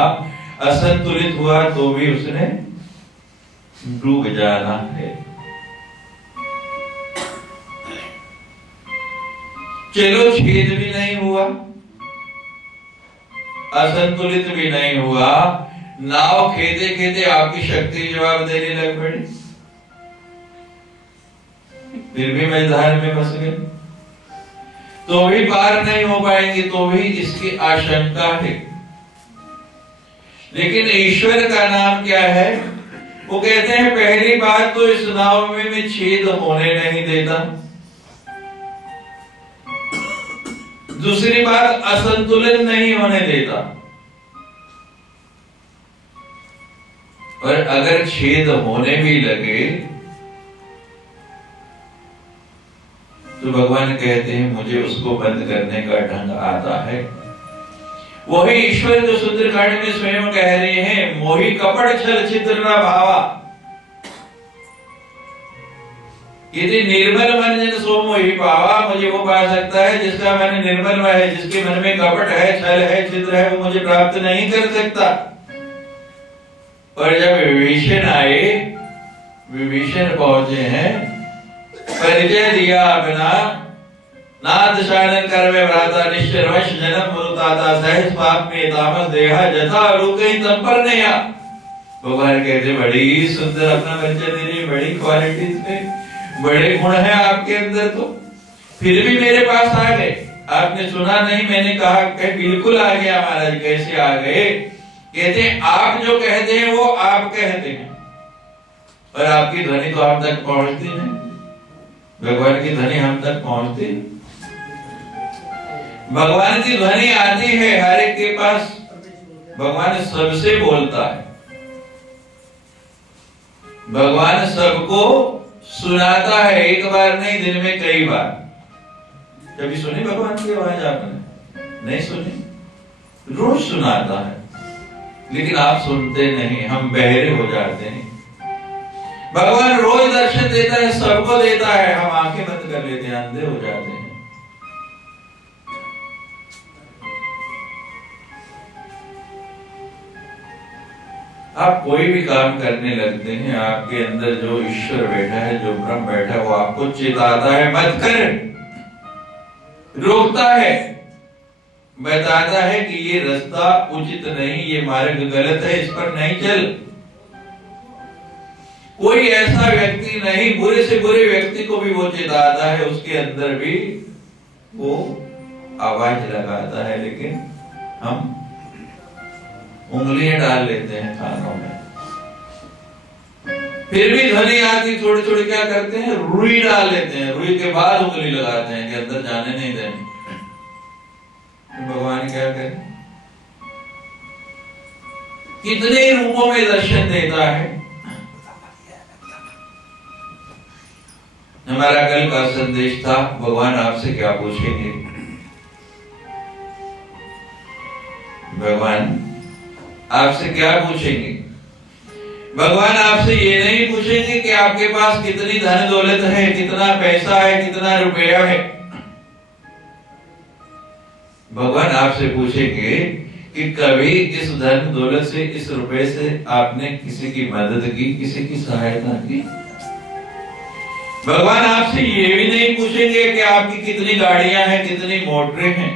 असंतुलित हुआ तो भी उसने डूब जाना है। चलो छेद भी नहीं हुआ, असंतुलित भी नहीं हुआ, नाव खेते खेते आपकी शक्ति जवाब देने लग पड़ी, फिर भी मझधार में फंस गए, तो भी पार नहीं हो पाएंगे, तो भी इसकी आशंका है। लेकिन ईश्वर का नाम क्या है? वो कहते हैं पहली बात तो इस नाव में छेद होने नहीं देता, दूसरी बात असंतुलन नहीं होने देता, और अगर छेद होने भी लगे तो भगवान कहते हैं मुझे उसको बंद करने का ढंग आता है। वही ईश्वर जो सुंदरकांड में स्वयं कह रहे हैं, मोहि कपट छल छिद्र न भावा, यदि निर्मल मन जन सो मोहि पावा। मुझे वो पा सकता है जिसका मन निर्मल है, जिसके मन में कपट है, छल है, छिद्र है, वो मुझे प्राप्त नहीं कर सकता। और जब विभीषण आए, विभीषण पहुंचे हैं, परिचय दिया अपना, नाथ शानन करवे भ्राता निश्चर वश जन्म मुरुताता सहज पाप में तामस देहा जथा रुकई तम पर नया। भगवान कहते बड़ी सुंदर अपना परिचय दे रही, बड़ी क्वालिटीज थे, बड़े गुण हैं आपके अंदर, तो फिर भी मेरे पास आ गए। आपने सुना नहीं मैंने कहा कि बिल्कुल आ गया महाराज। कैसे आ गए? कहते हैं आप जो कहते हैं वो आप कहते हैं, और आपकी ध्वनि तो हम तक पहुंचती नहीं, भगवान की ध्वनि हम तक पहुंचती। भगवान की ध्वनि आती है हर एक के पास, भगवान सबसे बोलता है, भगवान सबको सुनाता है, एक बार नहीं दिन में कई बार। कभी सुनी भगवान की आवाज आपने? नहीं सुनी? रोज सुनाता है, लेकिन आप सुनते नहीं, हम बहरे हो जाते हैं। भगवान रोज दर्शन देता है, सबको देता है, हम आंखें बंद कर लेते हैं, अंधे हो जाते हैं। आप कोई भी काम करने लगते हैं, आपके अंदर जो ईश्वर बैठा है, जो ब्रह्म बैठा है, वो आपको चेताता है मत कर, रोकता है, बताता है कि ये रास्ता उचित नहीं, ये मार्ग गलत है, इस पर नहीं चल। कोई ऐसा व्यक्ति नहीं, बुरे से बुरे व्यक्ति को भी वो चेताता है, उसके अंदर भी वो आवाज लगाता है, लेकिन हम उंगलियां डाल लेते हैं कानों में। फिर भी ध्वनि आती, थोड़ी थोड़ी क्या करते हैं, रुई डाल लेते हैं, रुई के बाद उंगली लगाते हैं कि अंदर जाने नहीं देंगे। भगवान क्या करें, कितने रूपों में दर्शन देता है। हमारा कल का संदेश था, भगवान आपसे क्या पूछेंगे। भगवान आपसे क्या पूछेंगे? भगवान आपसे ये नहीं पूछेंगे कि आपके पास कितनी धन दौलत है, कितना पैसा है, कितना रुपया है। भगवान आपसे पूछेंगे कि कभी इस धन दौलत से, इस रुपए से आपने किसी की मदद की, किसी की सहायता की। भगवान आपसे ये भी नहीं पूछेंगे कि आपकी कितनी गाड़ियां हैं, कितनी मोटरें हैं।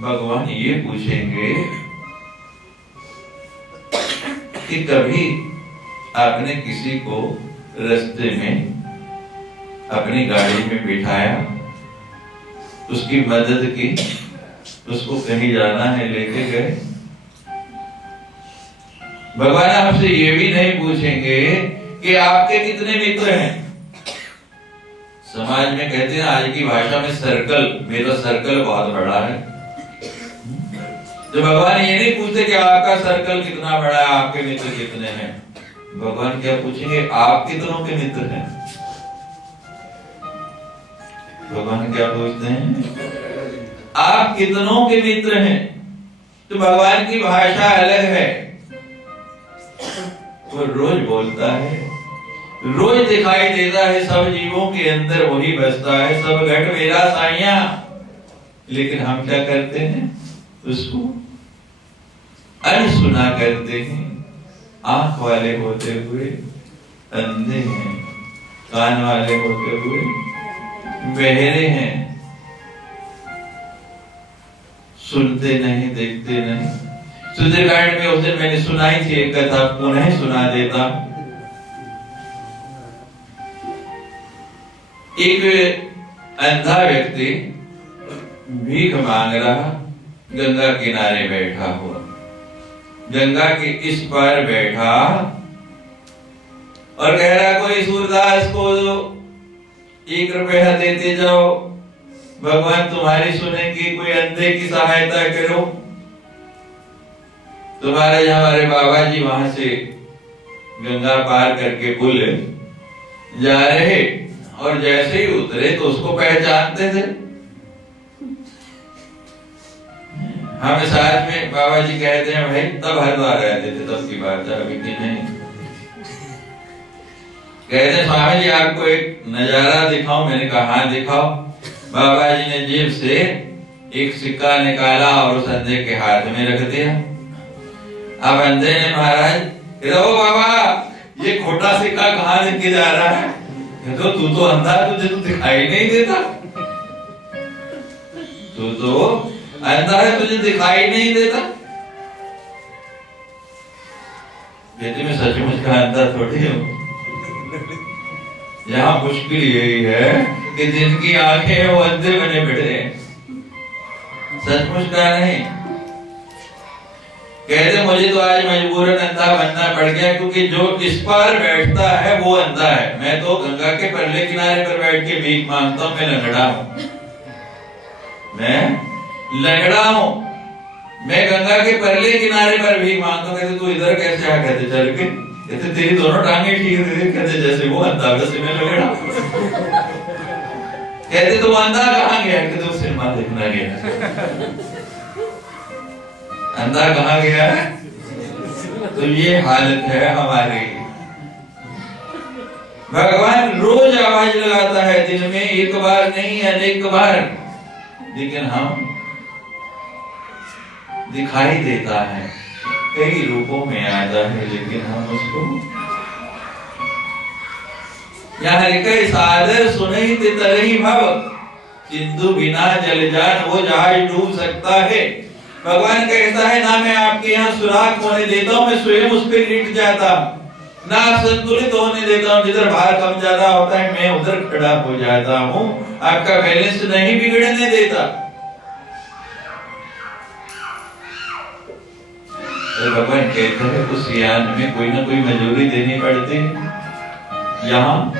भगवान ये पूछेंगे कि कभी आपने किसी को रास्ते में अपनी गाड़ी में बिठाया, उसकी मदद की, उसको कहीं जाना है लेके गए। भगवान आपसे ये भी नहीं पूछेंगे कि आपके कितने मित्र हैं। समाज में कहते हैं आज की भाषा में सर्कल, मेरा सर्कल बहुत बड़ा है। तो भगवान ये नहीं पूछते कि आपका सर्कल कितना बड़ा है, आपके मित्र कितने हैं। भगवान क्या पूछेंगे, आप कितनों के मित्र हैं। भगवान क्या पूछते हैं, आप कितनों के मित्र हैं। तो भगवान की भाषा अलग है, वो रोज बोलता है, रोज दिखाई देता है, सब जीवों के अंदर वही बसता है, सब घट मेरा साइया। लेकिन हम क्या करते हैं, उसको अनसुना करते हैं। आंख वाले होते हुए अंधे हैं, कान वाले होते हुए बहरे हैं, सुनते नहीं, देखते नहीं। सुंदरकांड में उस दिन मैंने सुनाई थी एक कथा, पुनः सुना देता। एक अंधा व्यक्ति भीख मांग रहा, गंगा किनारे बैठा हुआ, गंगा के इस पर बैठा और कह रहा कोई सूरदास को 1 रुपया देते जाओ, भगवान तुम्हारी सुनेंगे, कोई अंधे की सहायता करो। तुम्हारे हमारे बाबा जी वहां से गंगा पार करके पुल जा रहे और जैसे ही उतरे तो उसको पहचानते थे। हम साथ में बाबा जी कहते हैं भाई तब हरिद्वार रहते थे, तब की बात है, अभी की नहीं। कहते हैं स्वामी जी आपको एक नजारा दिखाऊं। मैंने कहा हाँ दिखाओ। बाबा जी ने जेब से एक सिक्का निकाला और उस अंधे के हाथ में रख दिया। अब अंधे ने महाराज ओ बाबा ये खोटा सिक्का कहाँ लेके जा रहा है। तो तू तो अंधा, तुझे तो दिखाई नहीं देता, तू तो अंधा है, तुझे दिखाई नहीं देता। कहते मैं सचमुच का अंधा थोड़ी हूँ। यहाँ मुश्किल यही है कि जिनकी आंखें हैं वो अंधे बने बैठे हैं, सचमुच का नहीं। कहते मुझे तो आज मजबूरन अंधा बनना पड़ गया, क्योंकि जो इस पार बैठता है वो अंधा है। मैं तो गंगा के परले किनारे पर बैठ के भीख मांगता हूँ, मैं लंगड़ा हूँ। मैं लंगड़ा हूं, मैं गंगा के परले किनारे पर भीख मांगता हूं। कहते तू इधर कैसे आ? कहते चल के, कहते तेरी दोनों टांगे ठीक है। कहते जैसे वो अंधा वैसे मैं लंगड़ा। कहते तू अंधा कहाँ गया? कहते तो सिनेमा देखना गया। अंधा कहाँ गया? तो ये हालत है हमारी। भगवान रोज आवाज लगाता है, दिन में एक बार नहीं अनेक बार, लेकिन हम दिखाई देता है, कई रूपों में आता है, लेकिन हम उसको यहाँ लिखे सादर सुनई ते तरही भव, सिंधु बिना जल जान वो जहाज डूब सकता है। भगवान कहता है ना मैं आपके यहाँ सुराख होने देता हूँ, मैं स्वयं उस पर लिट जाता हूँ, ना संतुलित होने देता हूँ, जिधर भार कम ज्यादा होता है मैं उधर खड़ा हो जाता हूँ, आपका बैलेंस नहीं बिगड़ने देता। तो भगवान कहते हैं उस यान में कोई ना कोई मजूरी देनी पड़ती है। यहाँ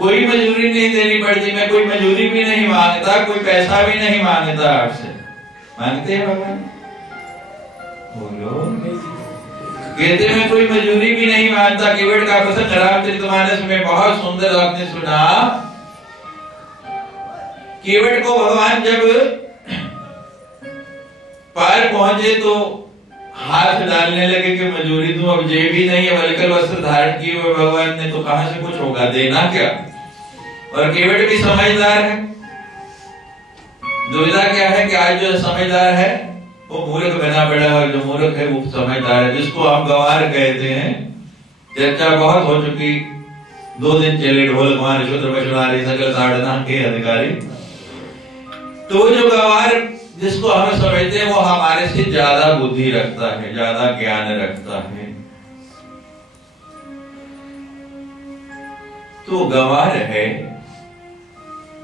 कोई मजूरी नहीं देनी पड़ती, मैं कोई मजूरी भी नहीं मांगता, कोई पैसा भी नहीं मांगता आपसे। मांगते हैं भगवान? बोलो। कहते मैं कोई मजूरी भी नहीं मांगता। केवट का प्रसंग रामचरितमानस में बहुत सुंदर आपने सुना। केवट को भगवान जब पार पहुंचे तो हाथ डालने लगे कि मजूरी दूं, अब जेब भी नहीं है, वल्कल वस्त्र धारण किए हुए भगवान ने, तो कहां से कुछ होगा, देना क्या? और केवट भी समझदार है। दुविधा क्या है कि आज जो समझदार है वो मूर्ख बना पड़ा है, और जो मूर्ख है वो समझदार है, जिसको हम गंवार कहते हैं। चर्चा बहुत हो चुकी, 2 दिन चले ढोल गंवार शूद्र पशुनारी सकल साधना के अधिकारी। तो जो गंवार जिसको हम समझते हैं वो हमारे से ज्यादा बुद्धि रखता है, ज्यादा ज्ञान रखता है। तो गंवार है,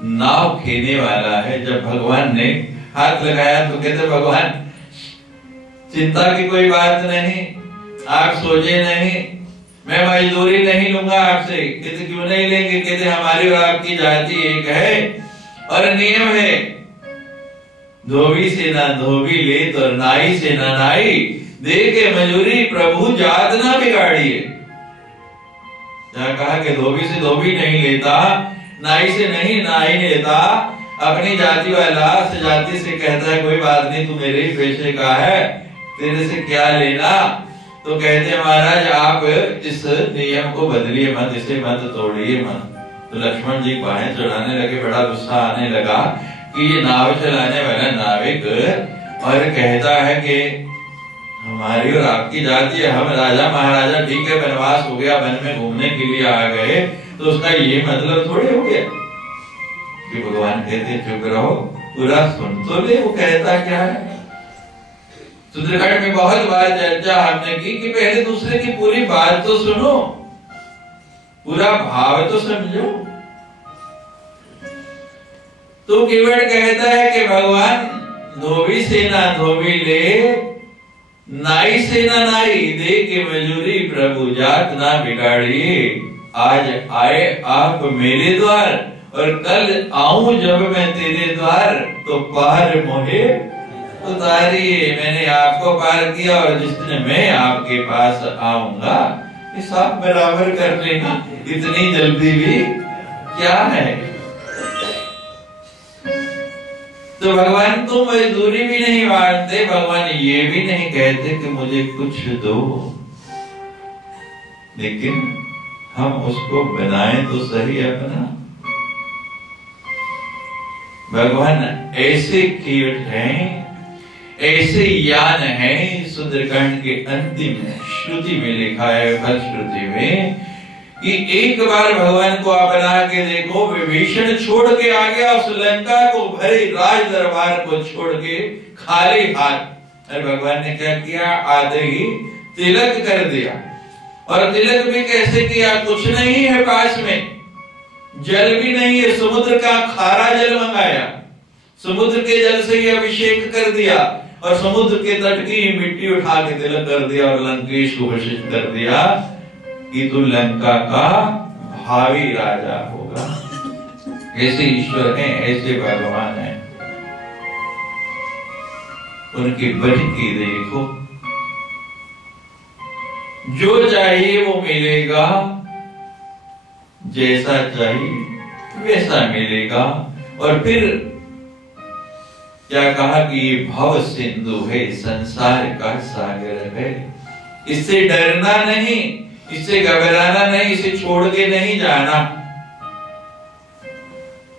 नाव खेने वाला है। जब भगवान ने हाथ लगाया तो कहते भगवान चिंता की कोई बात नहीं, आप सोचे नहीं, मैं मजदूरी नहीं लूंगा आपसे। कहते क्यों नहीं लेंगे? कहते हमारी और आपकी जाति एक है और नियम है, धोबी से ना धोबी ले तो नाई से ना नाई, दे के मजूरी प्रभु जात ना बिगाड़िए। जहाँ कहा कि धोबी से धोबी नहीं लेता, नाई से नहीं नाई लेता, अपनी जाति वाला से जाति से कहता है कोई बात नहीं तू मेरे ही पेशे का है, तेरे से क्या लेना। तो कहते महाराज आप इस नियम को बदलिए मत, इसे मत तोड़िए मत। तो लक्ष्मण जी बाहें चढ़ाने लगे, बड़ा गुस्सा आने लगा कि ये नाव चलाने वाला नाविक और कहता है कि हमारी और आपकी जाति है, हम राजा महाराजा, ठीक है वनवास हो गया, वन में घूमने के लिए आ गए, तो उसका ये मतलब थोड़े हो गया कि भगवान कहते चुप रहो, पूरा सुन तो ले वो कहता क्या है। सुंदरकांड में बहुत बार चर्चा हमने की कि पहले दूसरे की पूरी बात तो सुनो, पूरा भाव तो समझो। तो केवट कहता है कि भगवान धोबी से ना धोबी ले, नाई से ना नाई, दे के मजूरी प्रभु जात ना बिगाड़िए। आज आए आप मेरे द्वार और कल आऊं जब मैं तेरे द्वार, तो पार मोहे उतारिए। मैंने आपको पार किया और जिस दिन मैं आपके पास आऊंगा हिसाब बराबर कर लेना, इतनी जल्दी भी क्या है। तो भगवान तो मजदूरी भी नहीं मांगते, भगवान ये भी नहीं कहते कि मुझे कुछ दो, लेकिन हम उसको बनाएं तो सही अपना। भगवान ऐसे कीट हैं, ऐसे यान है। सुंदरकांड के अंतिम श्रुति में लिखा है, फलश्रुति में, कि एक बार भगवान को अपना के देखो, विभीषण छोड़ के आ गया उस लंका को, भरे राज दरबार को छोड़ के खाली हाथ। और भगवान ने क्या किया, आधे ही तिलक कर दिया। और तिलक भी कैसे किया, कुछ नहीं है पास में, जल भी नहीं है, समुद्र का खारा जल मंगाया, समुद्र के जल से ही अभिषेक कर दिया और समुद्र के तट की मिट्टी उठा के तिलक कर दिया और लंकेश को घोषित कर दिया कि तू लंका का भावी राजा होगा। ऐसे ईश्वर हैं, ऐसे भगवान हैं। उनकी बचकी देखो, जो चाहिए वो मिलेगा, जैसा चाहिए वैसा मिलेगा। और फिर क्या कहा कि ये भव सिंधु है, संसार का सागर है, इससे डरना नहीं, इससे घबराना नहीं, इसे छोड़ के नहीं जाना।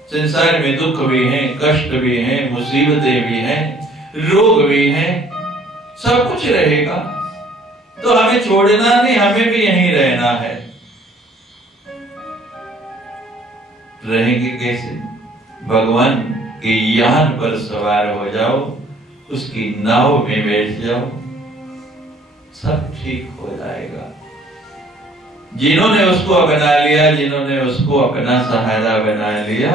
संसार में दुख भी हैं, कष्ट भी हैं, मुसीबतें भी हैं, रोग भी हैं, सब कुछ रहेगा। तो हमें छोड़ना नहीं, हमें भी यहीं रहना है। रहेंगे कैसे? भगवान के यान पर सवार हो जाओ, उसकी नाव में बैठ जाओ, सब ठीक हो जाएगा। जिन्होंने उसको अपना लिया, जिन्होंने उसको अपना सहारा बना लिया,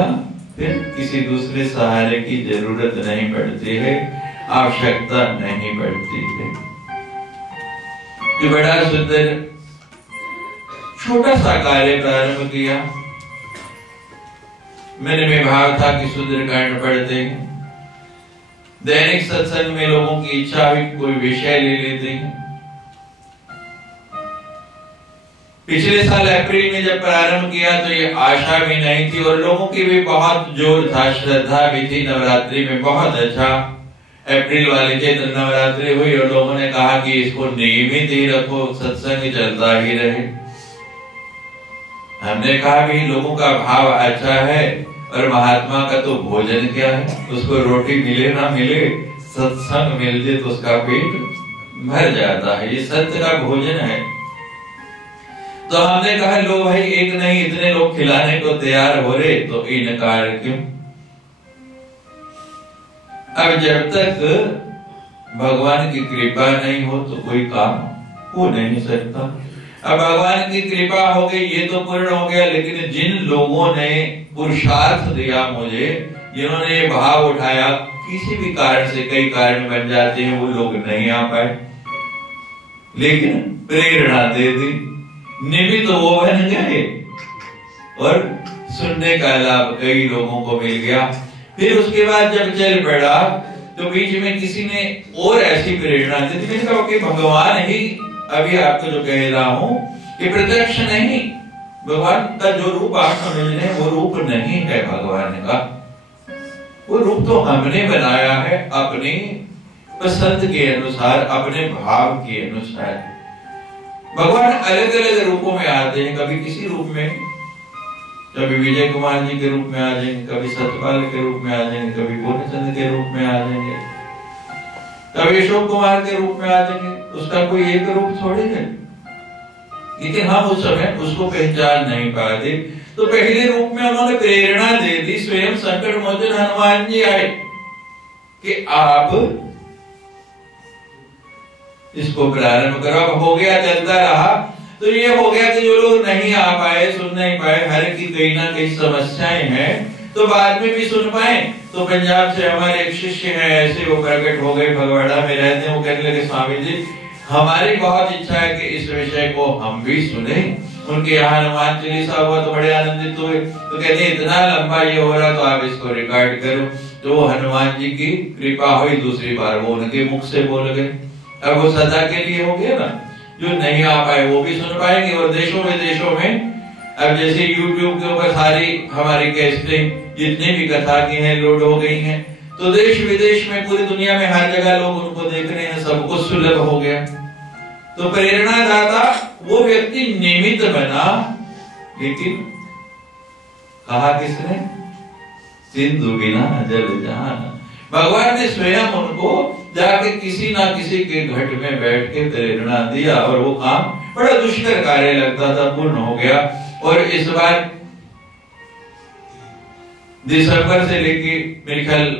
फिर किसी दूसरे सहारे की जरूरत नहीं पड़ती है, आवश्यकता नहीं पड़ती है। ये बड़ा सुंदर छोटा सा कार्य प्रारंभ किया। मेरे में भाव था कि सुंदरकांड पढ़ते हैं, दैनिक सत्संग में लोगों की इच्छा हुई कोई विषय ले लेते हैं। पिछले साल अप्रैल में जब प्रारंभ किया तो ये आशा भी नहीं थी और लोगों की भी बहुत जोर था, श्रद्धा भी थी। नवरात्रि में बहुत अच्छा अप्रैल वाली चैत्र नवरात्रि हुई और लोगों ने कहा कि इसको नियमित ही रखो, सत्संग चलता ही रहे। हमने कहा कि लोगों का भाव अच्छा है और महात्मा का तो भोजन क्या है, उसको रोटी मिले ना मिले, सत्संग मिल जाए तो उसका पेट भर जाता है, ये सत्य का भोजन है। तो हमने कहा लो भाई, एक नहीं इतने लोग खिलाने को तैयार हो रहे तो इनकार क्यों। अब जब तक भगवान की कृपा नहीं हो तो कोई काम हो नहीं सकता। अब भगवान की कृपा हो गई, ये तो पूर्ण हो गया, लेकिन जिन लोगों ने पुरुषार्थ दिया मुझे, जिन्होंने ये भाव उठाया, किसी भी कारण से, कई कारण बन जाते हैं, वो लोग नहीं आ पाए, लेकिन प्रेरणा दे दी, निमित्त वो बन गए और सुनने का लाभ कई लोगों को मिल गया। फिर उसके बाद जब चल पड़ा तो बीच में किसी ने और ऐसी प्रेरणा दी, मैंने कहा कि भगवान ही अभी आपको जो कह रहा हूं कि प्रत्यक्ष नहीं, भगवान का जो रूप आप समझ रहे हैं वो रूप नहीं है भगवान का, वो रूप तो हमने बनाया है अपनी पसंद के अनुसार, अपने भाव के अनुसार। भगवान अलग अलग रूपों में आते हैं, कभी किसी रूप में, कभी विजय कुमार जी के रूप में आ जाएंगे, कभी सत्यपाल के रूप में आ जाएंगे, कभी पूर्णचंद्र के रूप में आ जाएंगे, कभी अशोक कुमार के रूप में आ जाएंगे। उसका कोई एक रूप थोड़ी है, लेकिन हम उस समय उसको पहचान नहीं पाते। तो पहले रूप में उन्होंने प्रेरणा दे दी, स्वयं संकट मोचन हनुमान जी आए कि आप इसको प्रारंभ करो। अब हो गया, चलता रहा, तो ये हो गया कि जो लोग नहीं आ पाए, सुन नहीं पाए, हर की कहीं ना कहीं समस्याएं हैं, तो बाद में भी सुन पाए। तो पंजाब से हमारे एक शिष्य हैं, ऐसे वो प्रकट हो गए, फगवाड़ा में रहते हैं, वो कहने लगे स्वामी जी हमारी बहुत इच्छा है कि इस विषय को हम भी सुने। उनके यहाँ हनुमान चालीसा हुआ तो बड़े आनंदित हुए, तो कहते इतना लंबा ये हो रहा तो आप इसको रिकॉर्ड करो। तो वो हनुमान जी की कृपा हुई, दूसरी बार वो उनके मुख से बोल गए। अब वो सदा के लिए हो गया ना, जो नहीं आ पाए वो भी सुन पाएंगे। और देशों विदेशों में अब जैसे YouTube के ऊपर सारी हमारी कैसेटें जितनी भी कथा की हैं लोड हो गई हैं, तो देश विदेश में पूरी दुनिया में हर जगह लोग उनको देख रहे हैं, सबको सुलभ हो गया। तो प्रेरणा दाता वो व्यक्ति निमित्त बना, लेकिन कहा किसने? सिंधु बिना जल जहान। भगवान ने स्वयं उनको जाके किसी ना किसी के घट में बैठ के प्रेरणा दिया और वो काम बड़ा दुष्कर कार्य लगता था, पूर्ण हो गया। और इस बार दिसंबर से लेके मेरे ख्याल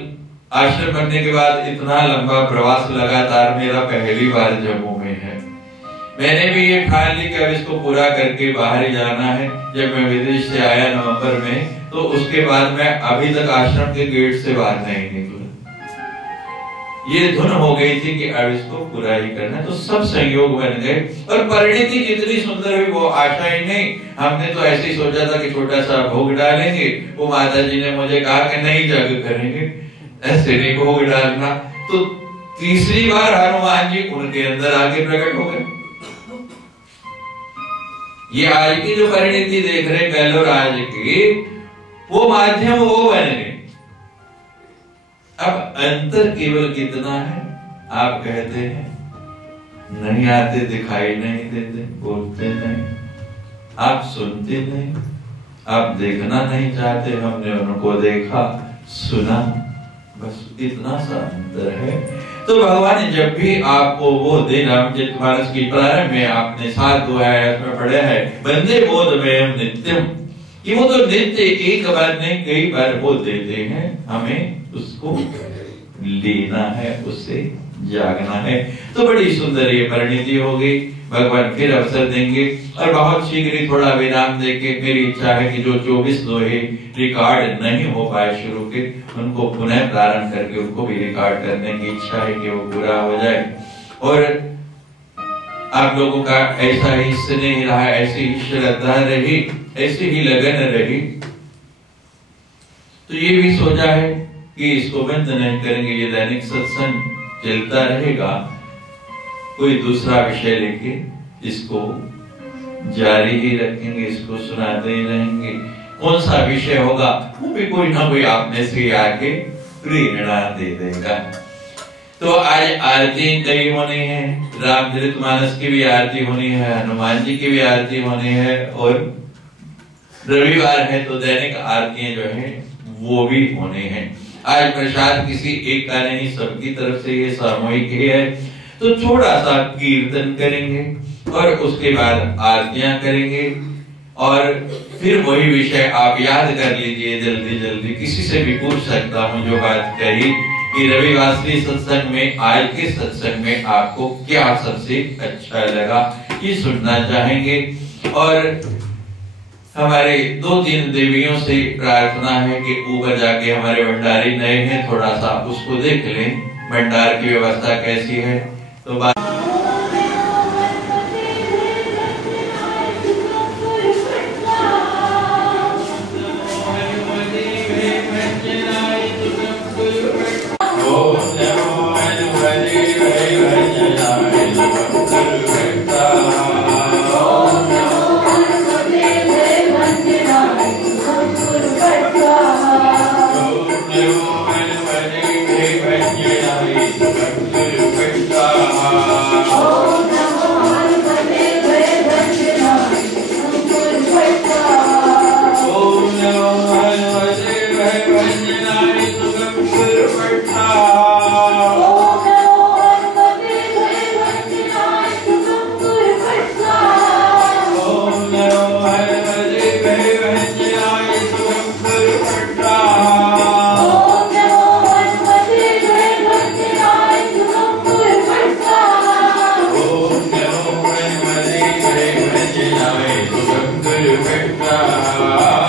आश्रम बनने के बाद इतना लंबा प्रवास लगातार मेरा पहली बार जम्मू में है। मैंने भी ये ठान ली कि अब इसको पूरा करके बाहर ही जाना है। जब मैं विदेश से आया नवंबर में, तो उसके बाद मैं अभी तक आश्रम के गेट से बाहर नहीं निकला। ये धुन हो गई थी कि अब इसको पूरा ही करना है, तो सब संयोग बन गए। और परिणति जितनी सुंदर हुई वो आशा ही नहीं। हमने तो ऐसे ही सोचा था कि छोटा सा भोग डालेंगे, वो माता जी ने मुझे कहा कि नहीं जग करेंगे, ऐसे नहीं भोग डालना। तो तीसरी बार हनुमान जी उनके अंदर आके प्रकट हो गए। ये आज की जो परिणति देख रहे गहलोत राज की, वो माध्यम वो बन गए। अब अंतर केवल कितना है, आप कहते हैं नहीं आते, दिखाई नहीं देते, बोलते नहीं, आप सुनते नहीं, आप देखना नहीं चाहते, हमने उनको देखा सुना, बस इतना सा अंतर है। तो भगवान ने जब भी आपको वो दिन रामचरितमानस की प्रारंभ में आपने 7 अध्याय में पढ़े है, वंदे बोधमयम् नित्यम, कि वो तो नित्य एक बार नहीं कई बार वो देते हैं, हमें उसको लेना है, उससे जागना है। तो बड़ी सुंदर ये परिणति हो गई। भगवान फिर अवसर देंगे और बहुत शीघ्र ही थोड़ा विराम देके मेरी इच्छा है कि जो 24 दोहे रिकॉर्ड नहीं हो पाए शुरू के, उनको पुनः प्रारंभ करके उनको भी रिकॉर्ड करने की इच्छा है कि वो पूरा हो जाए। और आप लोगों का ऐसा ही स्नेह रहा, ऐसी ही श्रद्धा रही, ऐसी ही लगन रही, तो ये भी सोचा है कि इसको बंद नहीं करेंगे, ये दैनिक सत्संग चलता रहेगा। कोई दूसरा विषय लेके इसको जारी ही रखेंगे, इसको सुनाते ही रहेंगे। कौन सा विषय होगा वो भी कोई ना कोई आपने से आके प्रेरणा दे देगा। तो आज आरती कई होनी है, रामचरितमानस की भी आरती होनी है, हनुमान जी की भी आरती होनी है, और रविवार है तो दैनिक आरतियां जो है वो भी होने हैं। आज प्रसाद किसी एक का नहीं, सबकी तरफ से ये सामूहिक है। तो थोड़ा सा कीर्तन करेंगे और उसके बाद आरतियां करेंगे, और फिर वही विषय आप याद कर लीजिए जल्दी जल्दी। किसी से भी पूछ सकता हूँ जो बात कही कि रविवासरी सत्संग में, आज के सत्संग में आपको क्या सबसे अच्छा लगा, ये सुनना चाहेंगे। और हमारे 2-3 देवियों से प्रार्थना है कि ऊपर जाके हमारे भंडारी नए हैं, थोड़ा सा उसको देख लें, भंडार की व्यवस्था कैसी है। तो बात Krishna